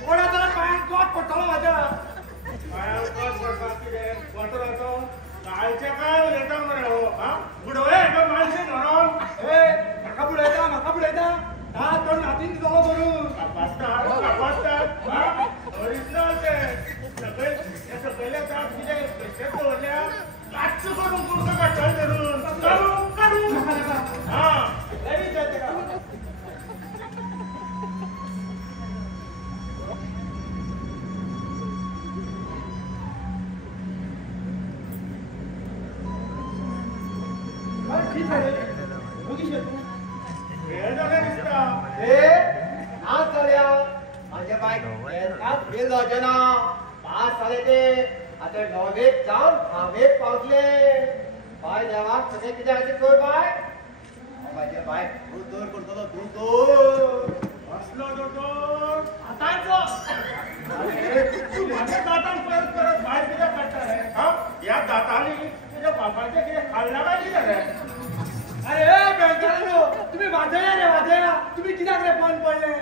ओढा जरा पायात गोट पडतलो माझ्या. पायावर कस पडतात कितें? वतराचो कालच्या काय उलयता मरे हो. बुडवले तो माणशे म्हणून. म्हाका बुडयता दात काडून हातीन दिलो धरून. कापासतात ओरिजिनल ते सकयले दात कितें स्पेशल दवरल्या. काच्चो करून कुडको काडटले धरून. काडू हा लई जाते का. ठीक आहे बघी शकतो. वेळ झाला दिसता. आज चल्या माझ्या बायक आज फेल जावचेना. 5 साले ते आता 9वेक जावन 10वेक पावतले. बाय देवाक सगळे कितें हाचे कर बाय. माझ्या बायक दूर दूर करतलो दूर दूर. असलो दोतोर आतांचो तू माझ्या दातान परत भायर कित्याक काडटा रे? या दातांनी तुज्या बापायचें कितें खाल्ला काय कितें रे? अरे बेंचारांनो तुम्ही वाजया रे वाजया. तुम्ही कित्याक रे बंद पडले.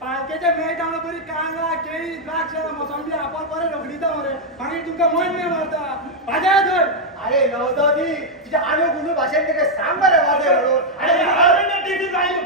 पालकेच्या मेळट हांगा बरी कांदा केळी द्राक्ष मोसंबी आपल बरें रगडीता मरे. मागीर तुमकां मन नाही मारता. वाजया धर. अरे नवदोती तुझ्या आनो गुनू भाशेन ते सांग मरे वाजय म्हणून. अरे हारने टीटी जाईल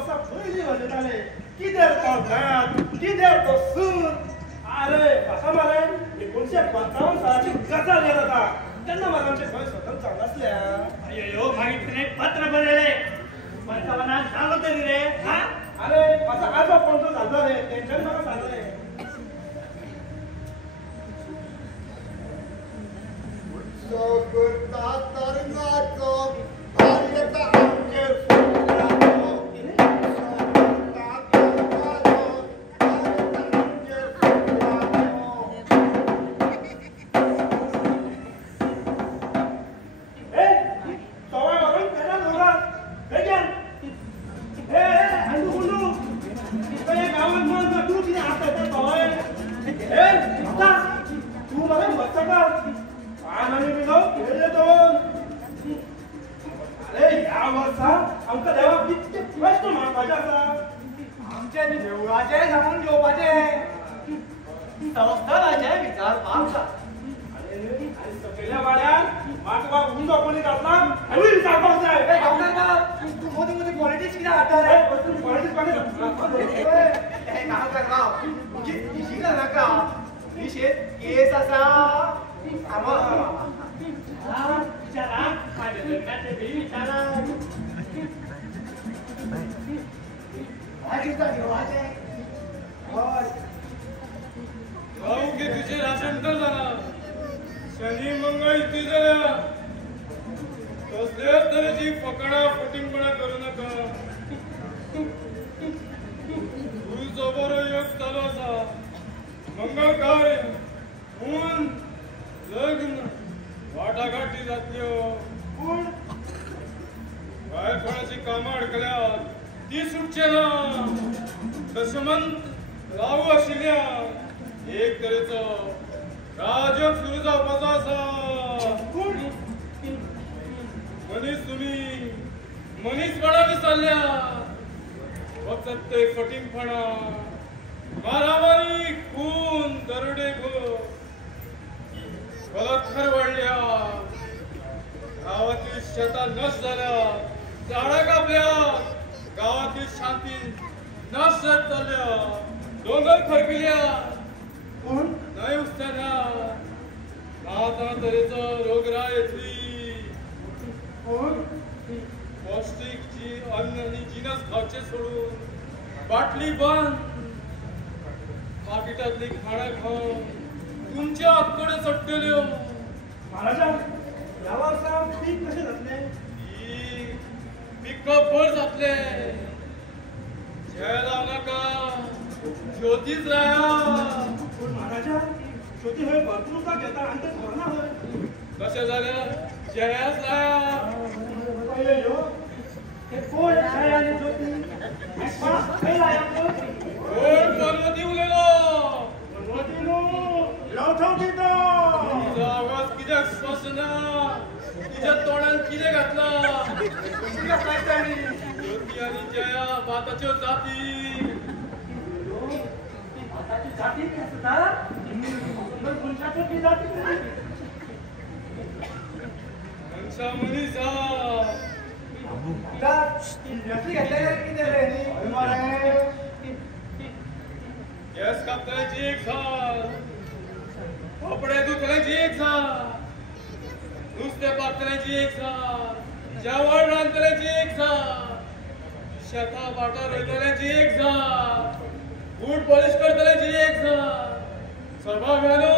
वर्सां पयलीं वाजयताले कितें तो गात कितें तो सूर अरे म्हाका मरे 1955 सालाची गजाल याद जाता तेन्ना म्हाका आमचें गोंय स्वतंत्र जावन नासलें अयो मागीर तुवें एक पत्र बरयलें 55 जालो तरी रे हा अरे म्हाका आजो पणजो जालो रे तेंच्यानी म्हाका सांगलें उत्सव करता तरंगाचो भार येता आमचेर फुटराचो उत्सव करता तरंगाचो भार येता आमचेर फुटराचो ए सवाय वरून केला जोरात बेगीन ए हंडू गुंडू इकडे गावात मग तू किती हात ते सवाय ए आता तू मला बसता का आनंदी बिलो केले दोन अरे या वर्षा आमका देवा किती प्रश्न मारपाचे आसा आमच्या देवळाचे जाऊन घेवपाचे संस्थानाचे विचारपाक अरे सकयल्या वाड्यान माटवा उंदो कोणी घातला हवी विचारपाक जाय तू मोदी मोदी पॉलिटिक्स किती हाडटा रे पॉलिटिक्स पाणी हे काम करता तुझी दिशी नाका विशेष केस आसा विचारा माझ्या लग्नाचे बी विचारा देवाचे हय भाऊ की तुझे राशन तर झाला शनी मंगळ इथे झाल्या कसल्याच तऱ्हेची फकडा फटिंगपणा करू नका गुरुचो बरो योग चालू असा मंगळ कार्य पूण लग्न वाटाघाटी जातल्यो पूण भायर कोणाची कामां अडकल्यात ती सुटचे ना दशमंत लागू आशिल्ल्या एक तरेचो राजयोग सुरू जावपाचो आसा पूण तुम्ही मनीसपणा विसरल्या फक्त ते फटिंगपणा मारामारी खून दरोडे बलात्कार वाढल्या गावातील शेतात नष्ट झाल्या झाडा कापल्या गावातील शांती नष्ट झाल्या डोंगर खरपिल्या कोण नाही उसताना नाना तरेचो रोगराई येतली कोण पौष्टिक जी अन्न आणि जिनस खावचे सोडून बाटली बंद पाकिटातली खाणं खाऊन तुमच्या हातकडे सट्टल्यो महाराजा या वर्सा पीक कशें जातलें पिकअप भर जातले जय लाव नाका ज्योतीच राया पूण महाराजा शेती हय भरपूर उदक घेता आनी तें खरना हय कशें जाल्यार जयाच राया अय्यो ते कोण छाया आनी ज्योती खंय लाया कोण पर्वती उलयलो पर्वती न्हू लवठवती तो तुझा आवाज कित्याक स्पश्ट ना तुझ्या तोंडान कितें घातला ज्योती आनी जया भाताच्यो जाती आताची जाती आसता मनशाच्यो बी जाती मनशा मनीसा इंडस्ट्री घेतलेले किती रे न्ही गॅस कापतल्याची एक झाड कपडे धुतल्याची एक झाड नुस्तें पातल्याची एक झाड जेवण रांदतल्याची एक झाड शेतां भाटां रोयतल्याची एक झाड बूट पॉलिश करतल्याची एक झाड सभाव्यानो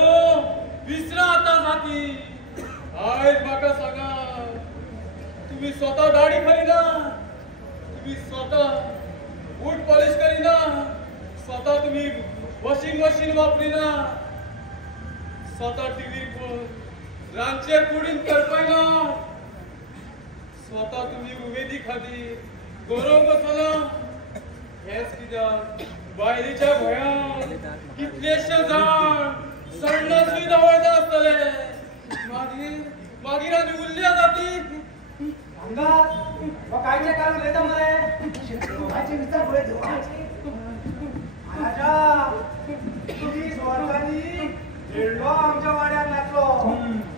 विसरा आतां जाती आयज म्हाका सांगा तुम्ही स्वतः दाढी करीना तुम्ही स्वतः बूट पॉलिश करीना स्वतः तुम्ही वॉशिंग मशीन वापरीना स्वतः टीव्ही रांदचे कुडीन करपयना स्वतः तुम्ही उमेदी खातीर गौरव बसना हेच कित्याक बायलेच्या भंयान कितलेशे जाण सण्णसुई दवळटा आसतले मागीर आनी उरल्या जाती हांगा कायचे काल उलयता मरे देवाचे विचार पळय देवाचे महाराजा तुमी वर्सांनी देडलो आमच्या वाड्यार नाचलो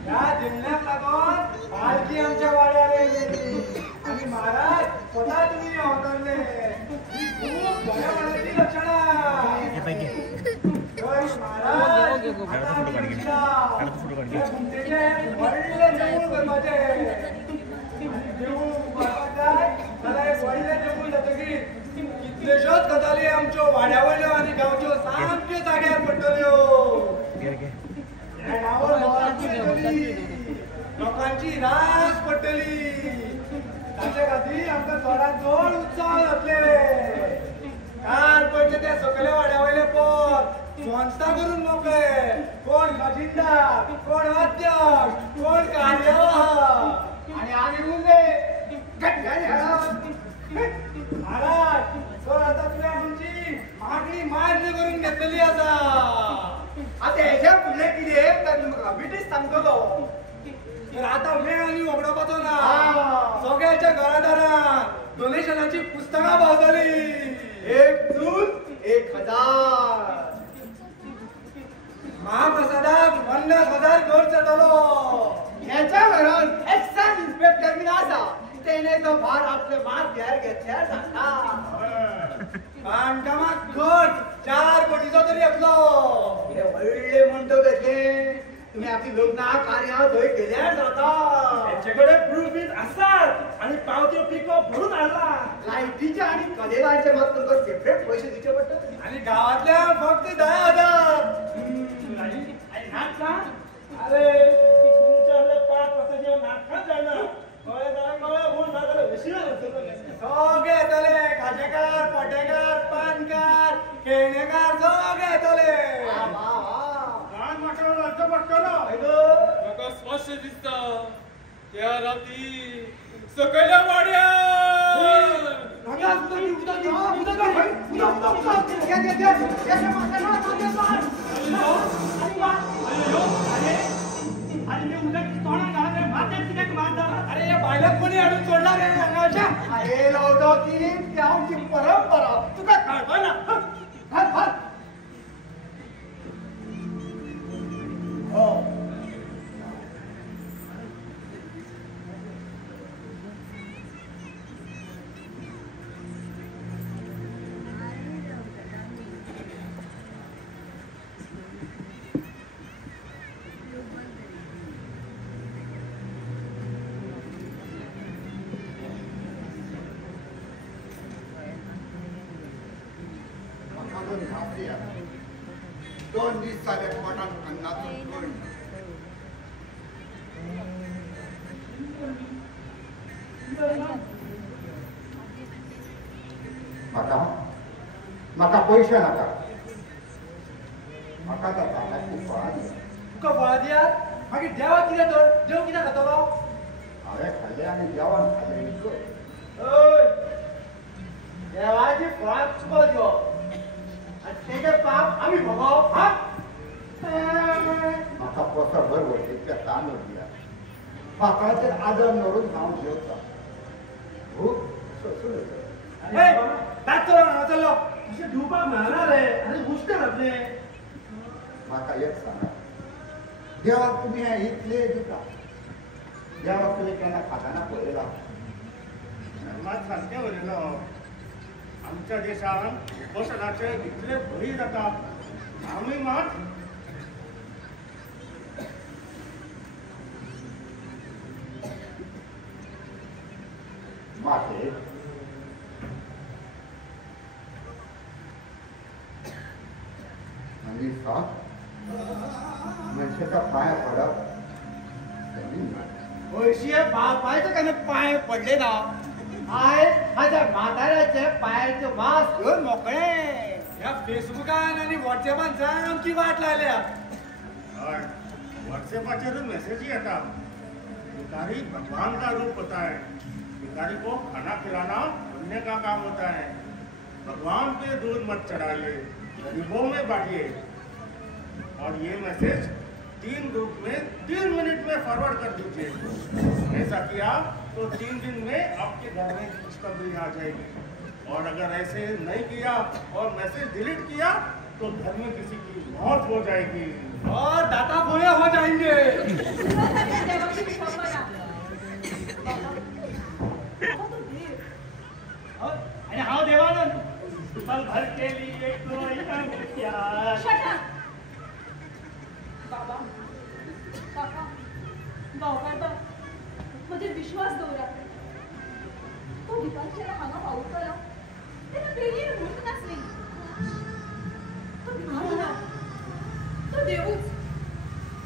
ह्या देडल्याक लागून पालखी आमच्या वाड्यार येयली आनी महाराज स्वता तुमी अवतरले दिला त्या गुंतेचे व्हडले देऊळ करपाचे देऊळ बाबाचाय जाल्यार एक व्हडले देऊळ जातकीर कितल्योश्योच गजाली आमच्यो वाड्यावयल्यो आनी गांवच्यो सामक्यो जाग्यार पडटल्यो गांवांत लोकांची पडटली लोकांची रास पडटली ताचे खातीर आमकां चडांत चड उत्सव जातले काल पडचे ते सकले वाड्यावयले पद संस्था करून मोकळे कोण खजिनदार कोण अध्यक्ष कोण कार्यवाह आणि आमी उरले गड्ड्यानी हाडप महाराज सर आता तुवें आमची मागणी मान्य करून घेतलेली आसा आता हेच्या फुडलें कितें तर तुमकां ब्रिटीश सांगतलो तर आता वेळ आनी वगडोवपाचो ना सगळ्याच्या घरादारांत डोनेशनाची पुस्तकां पावतली 1 जून 1000 महाप्रसादाक 50,000 खर्च जातलो ह्याच्या घरान एक्साइज इन्स्पेक्टर बीन आसा तेणे तो भार आपले माथ्यार घेतल्यार जाता बांधकामाक खर्च 4 कोटीचो तरी येतलो कितें व्हडले म्हणटो घेतले तुम्ही आपली लग्ना कार्यां थंय केल्यार जाता त्यांच्याकडे प्रूफीज असतात आणि पावत्यो पिको भरून हाडला लायटीचे आणि कदेलांचे मात तुमकां सेपरेट पयशे दिवचे पडटा आणि गावातल्या फक्त 10,000 आणि नाटका अरे तुमच्याकडे 5 वर्षाचे नाटकाच जाणार कळे होऊन जाताले वशिला सगळे येतले खाजेकार पोटेकार पानकार खेळणेकार सगळे येतले काय म्हाका अर्थ पडटलो म्हाका स्पश्ट दिसता त्या राती सकयल्या वाड्यार आणि मी उलट तोंडात घालून माथ्यात कित्याक मारता अरे या बायलाक कोणी हाडून सोडला रे हांगाच्या अरे लवतो ती आमची परंपरा तुका कळना हात हात हो दोन दीस जाले पोटान अन्नाचो कण म्हाका पयशे नाका म्हाका जाता फळां तुका फळां दियात मागीर देवाक कितें तर देव कित्याक खातलो हांवें खाल्ले आनी देवान खाल्ले देवाची फळां तुका दिवप आणि तेजे पाप आमी भोगवप हा म्हाका पोसभर वटेच्या तांदूळ दिया फातराचेर आदर नरून हांव जेवता भूक सोसून येता चलो अशें दिवपाक मेळना रे आनी उश्ट घातले म्हाका एक सांगा देवाक तुमी हें इतले दिता देवाक तुमी केन्ना खाताना पळयला मात सारकें उलयलो आमच्या देशान पोशणाचे इतले बळी जाता आमी मात माते आनी सात मनशाच्या पांया पडप जमीन ना. हळशीये बापायचे केन्ना पांय पडले ना आयज माझ्या म्हाताऱ्याचे पांयाचे वास घेवन मोकळे ह्या फेसबुकान आनी व्हॉट्सएपान सामकी वाट लायल्या हय व्हॉट्सएपाचेर मेसेजी येता भिखारी भगवान का रूप होता है भिखारी को खाना खिलाना पुण्य का काम होता है भगवान पे दूध मत चढ़ाइए गरीबों में बांटिए और ये मैसेज 3 ग्रुप में 3 मिनट में फॉरवर्ड कर दीजिए ऐसा किया तो 3 दिन में आपके घर में खुशखबरी आ जाएगी और अगर ऐसे नहीं किया और मैसेज डिलीट किया तो घर में किसी की मौत हो जाएगी और दाता बोले हो जाएंगे आणि हाव देवानंद पल भर के लिए कोई ना क्या Shut up! बाबा गावकारबाब म्हजे विश्वास दवरा तो दिपाकशेला हांगा पावतलो तेन्ना बेगीन म्हुर्त नासली तो भिकार ना तो देवूच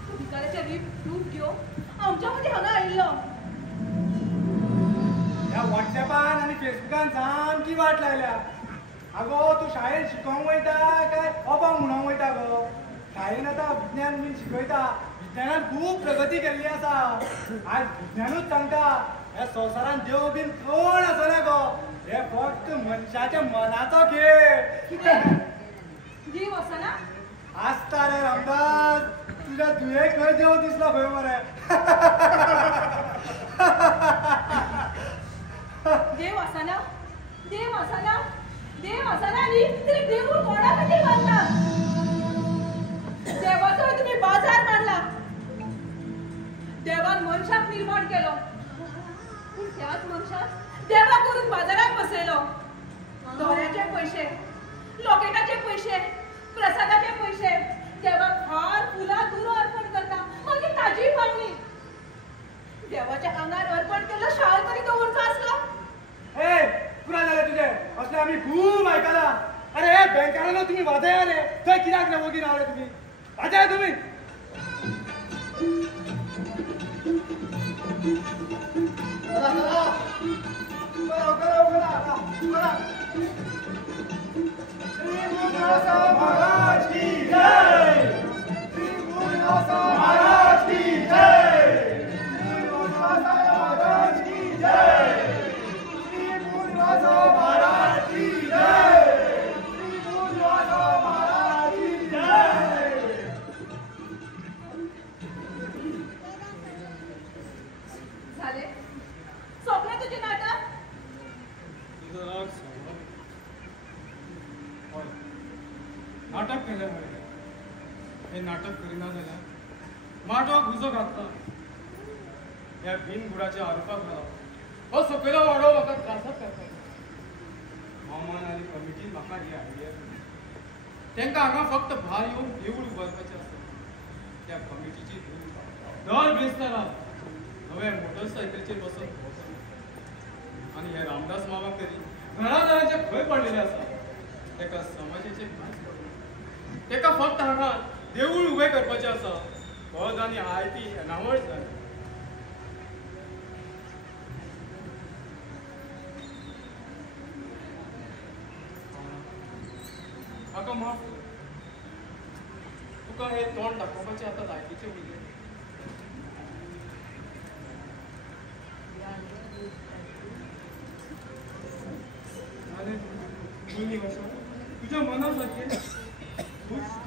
तो भिकाराचें रूप घेवन आमच्या मदीं हांगा आयिल्लो ह्या व्हॉट्सॅपान आनी फेसबुकान सामकी वाट लायल्या आगो तूं शाळेन शिकोवंक वयता काय अभंग म्हणूंक वयता गो शाळेन आतां विज्ञान बीन शिकयता विज्ञानान खूब प्रगती केल्ली आसा आज विज्ञानूच सांगता ह्या संवसारान देव बीन कोण आसना गो हे फक्त मनशाच्या मनाचो खेळ जीव आसना आसता रे रामदास तुज्या तुये खंय देव दिसलो खंय मरे देव आसना देव आसना देव आसना न्ही तरी देवूळ कोणा खातीर बांदला देवाचो तुम्ही बाजार मांडला देवान मनशाक निर्माण केलो पूण त्याच मनशाक देवा करून बाजारात बसयलो दोऱ्याचे पैसे लॉकेटाचे पैसे प्रसादाचे पैसे देवाक हार फुलां दुरो अर्पण करता मागीर ताजी मागणी देवाच्या आंगार अर्पण केलं शाळ तरी दवरचो आसलो ए पुरा जालें तुजें असलें आमी खूब आयकलां अरे हे बँकारांनो तुमी वाजया रे थंय कित्याक रे वगीर रावले तुमी वाजया तुमी महाराज की जय श्री महाराज की जय महाराज की जय महाराज की जय महाराज की जय झाले सोपले तुझे नाटक नाटक केलें मरे हे नाटक करिना जाल्यार माटवाक उजो घातला ह्या बिनबुडाच्या आरोपाक लागून हो सकयलो वाडो म्हाका त्रासाक करता मामान आनी कमिटीन म्हाका ही आयडिया तांकां हांगा फक्त भार येवन देवूळ उबारपाचें आसा त्या कमिटीची दर बेस्तारा नवे मोटरसायकलीचेर बसून भोंवता आनी हे रामदास मामा तरी घरादाराचे खंय पडलेले आसा ताका समाजाचे कांयच पडना ताका फक्त हांगा देवूळ उबें करपाचें आसा पद आनी आयती येणावळ जाय म्हाका माफ कर तुका हे तोंड दाखोवपाचें आतां लायकीचें उरलें तुझ्या मनासारखे खुश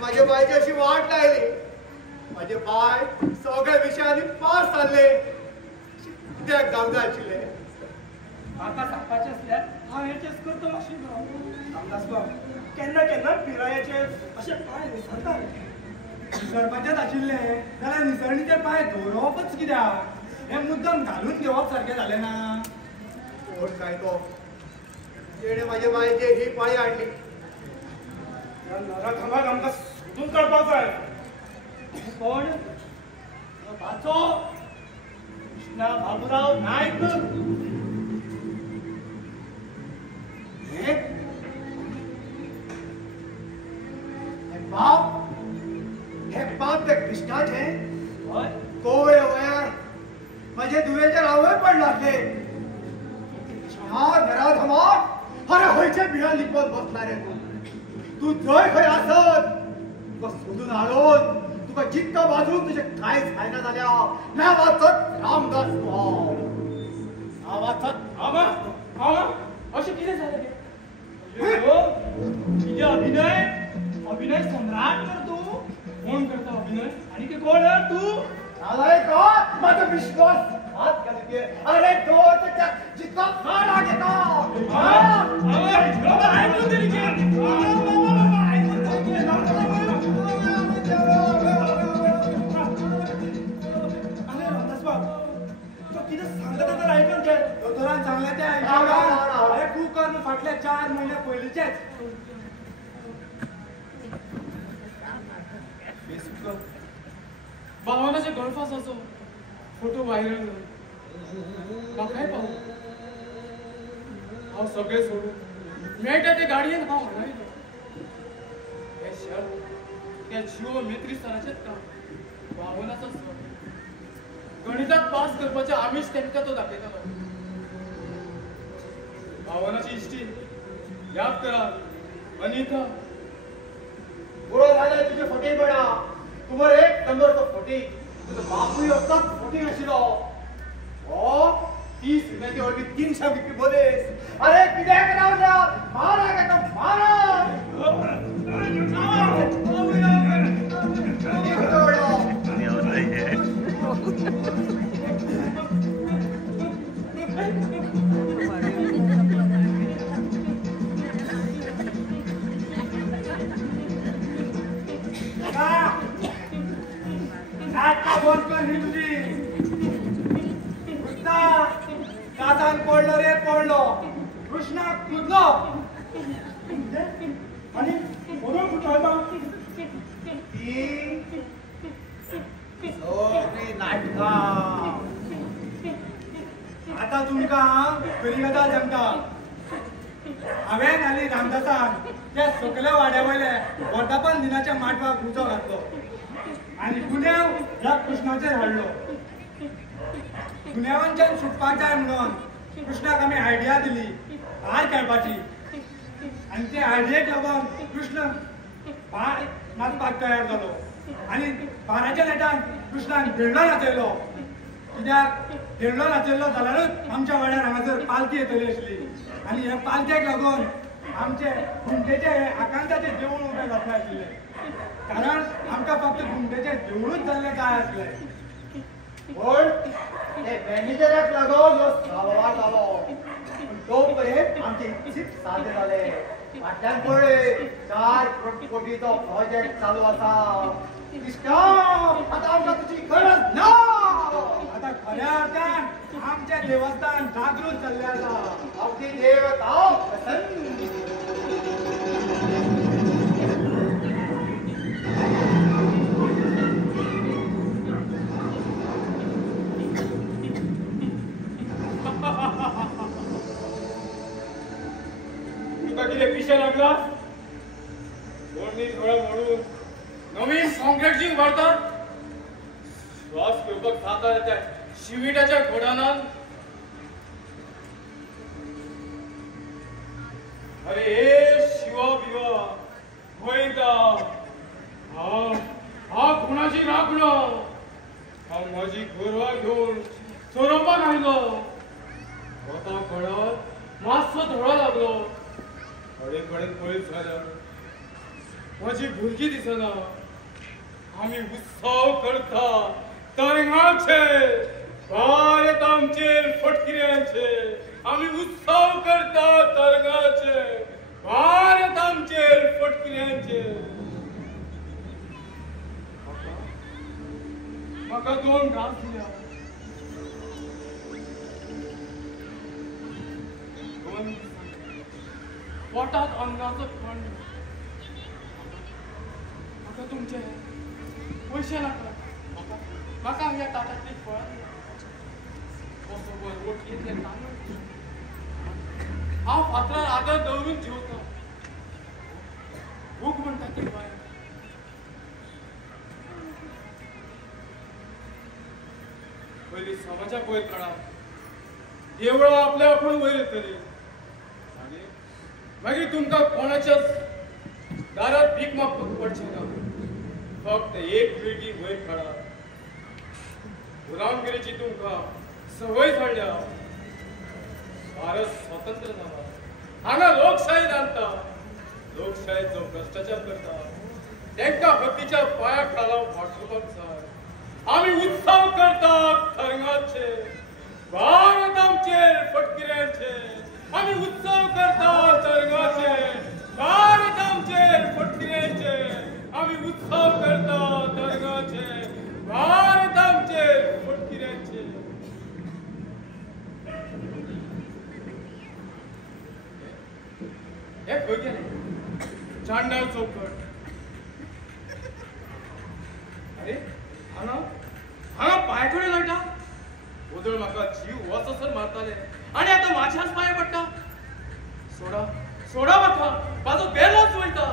माझ्या बायची अशी वाट लायली माझे बाय सगळ्या विषयांनी पास जाल्ले कित्याक जावंक जाय आशिल्लें म्हाका सांगपाचें आसल्यार हांव हेचेच करतो आशिल्लो रामदास बाब केन्ना केन्ना पिरायेचे अशे पांय निसरताले निसरपाचेंच आशिल्लें जाल्यार निसरणीचे पांय दवरवपच कित्याक हें मुद्दम घालून घेवप सारकें जालें ना कोण काय तो तेणे म्हाजे बायचे ही पाळी हाडली नराधमाक आमकां सोदून काडपाक जाय कोण भाचो कृष्णा बाबूराव नाईक. हे बाप ते कृष्णाचे होय. कोवळे वयार माझे दुवेच्या रावय पडला ते घरात हमार अरे होयचे बिळा लिपत बसणारे तू जय खय असत तुका सोडून आलो तुका जितका बाजून तुझे काय फायदा झाल्या ना वाचत रामदास भाव ना वाचत आमा आमा असे किती झाले किती अभिनय सम्राट करतो कोण करतो अभिनय आणि ते कोण तू अरे का माझा विश्वास हात घालते अरे तो त्या जितका खाडा घेता ऐकून तरी घे. चांगल्या त्या कुकर फाटल्या 4 महिन्या पहिलीचेच भावनाच्या गळफासाचो फोटो व्हायरल काय पाहू हांव सगळे सोडून मेळटा ते गाडयेन हांव हारायलो हे शहर त्या जिओ मेत्रीस्थानाचेच काम भावनाचो गणितात पास करपाचे आमीच तेंका तो दाखयतालो भावनाची इश्टी याद करा अनिता बुरो झाले तुझे फटी पडा तुमर एक नंबर तो फटी तुझं बापूय असतात फटी नाशिलो हो 30 रुपयाची वरवी 300 विकती बोलेस अरे कित्याक रावल्या मारा का मारा कासान पडलो रे पडलो कृष्णा कुदलो आणि म्हणून कुठला सगळी नाटका आता तुमका बरी गजाल सांगता हांवें आली रामदासान त्या सकल्या वाड्या वयले वर्धापन दिनाच्या माटवाक उजो घातलो आणि गुन्यांव ह्या कृष्णाचेर हाडलो गुन्यांवांच्यान सुटपाक जाय म्हणून कृष्णाक आमी आयडिया दिली भार खेळपाची आणि ते आयडियेक लागून कृष्ण भार नाचपाक तयार जालो आणि भाराच्या नेटान कृष्णान धेंडलो नाचयलो कित्याक धेंडलो नाचयल्लो जाल्यारूच आमच्या वाड्यार हांगासर पालखी येतली आसली आणि ह्या पालखेक लागून आमचे घुमटेचे आकांताचे देवूळ उबें जातले आशिल्ले कारण आमकां फक्त घुमटेचे देवूळच जाल्ले जाय आसले पण ते मॅनेजराक लागून सावा जालो पण तो पर्यंत आमचे इच्छित साध्य झाले फाटल्यान पळय 4 कोटीचो प्रोजेक्ट चालू आसा कृष्णा आता आमकां तुजी गरज ना आता खऱ्या अर्थान आमचे देवस्थान जागृत जाल्ले आसा अगदी देवता प्रसन्न किती पिशा लागला कोणी डोळा मोडून नवीन कॉन्क्रीटची उभारतात श्वास घेवपाक जाता त्या शिविटाच्या घोडानान अरे हे शिवा बिवा गोविंदा हा कोणाची राखण हा माझी गोरवा घेऊन चोरोवपाक आयलो वता कळत मातसो धोळो लागलो कडेन कडेन पळयत जाल्यार माझी भुरगीं दिसना आमी उत्सव करता तरंगाचे भारत आमचेर फटकिऱ्यांचे आमी उत्सव करता तरंगाचे भारत आमचेर फटकिऱ्यांचे म्हाका 2 घास दिल्या 2 पोटात अन्नाचो खंड म्हाका तुमचे पयशे नाका म्हाका ह्या ताटातली फळां सोबत ओळखीतले तांदूळ हा फातरार आदर दवरून जेवता भूक म्हणटा ती बाय पयली समाजाक वयर काडा देवळा आपल्या आपण वयर येतली आणि मागीर तुमकां कोणाच्याच दारात भीक मागपाक पडचें ना फक्त एक पिळगी वयर काडा गुलामगिरीची तुमकां सवय झाल्या भारत स्वतंत्र जाला हांगा लोकशाही रांदता लोकशाहीचो भ्रष्टाचार करता तांकां हक्कीच्या पांयाक घालून फाटोवपाक जाय आमी उत्सव करतात तरंगाचे भारत आमचेर फटकिऱ्यांचे आमी उत्सव करतात तरंगाचे भारत आमचेर फटकिऱ्यांचे आमी उत्सव करतात तरंगाचे भारत आमचेर फटकिऱ्यांचे हे खंय गेले चांडाळ चौकट अरे हांगा हांगा पांय कडेन लायता उदळ म्हाका जीव वचसर मारताले आनी आतां म्हाज्याच पांय पडटा सोडा सोडा म्हाका म्हाजो बेलोच वयता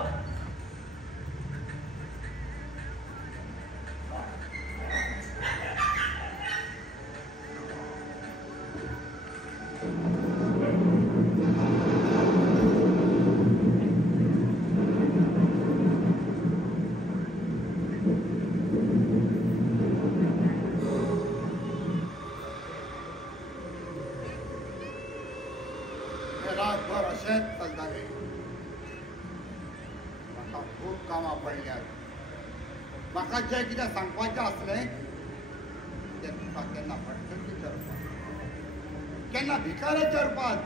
रातभर अशेंच चलताले म्हाका खूब कामां पडल्यात म्हाका जें कितें सांगपाचें आसलें तें तुका केन्ना भटकंतीच्या रुपांत केन्ना भिकाऱ्याच्या रुपांत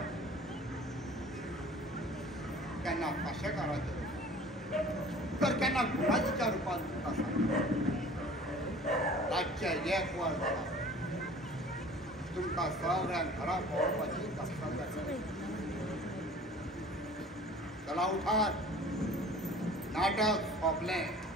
केन्ना काशेकाराच्या रुपांत तर केन्ना गुणाजीच्या रुपांत तुका सांगता रातचें 1 वर जाला तुमकां सगळ्यांक घरा पावोवपाची कश्टां जाता चला उठात नाटक सोंपलें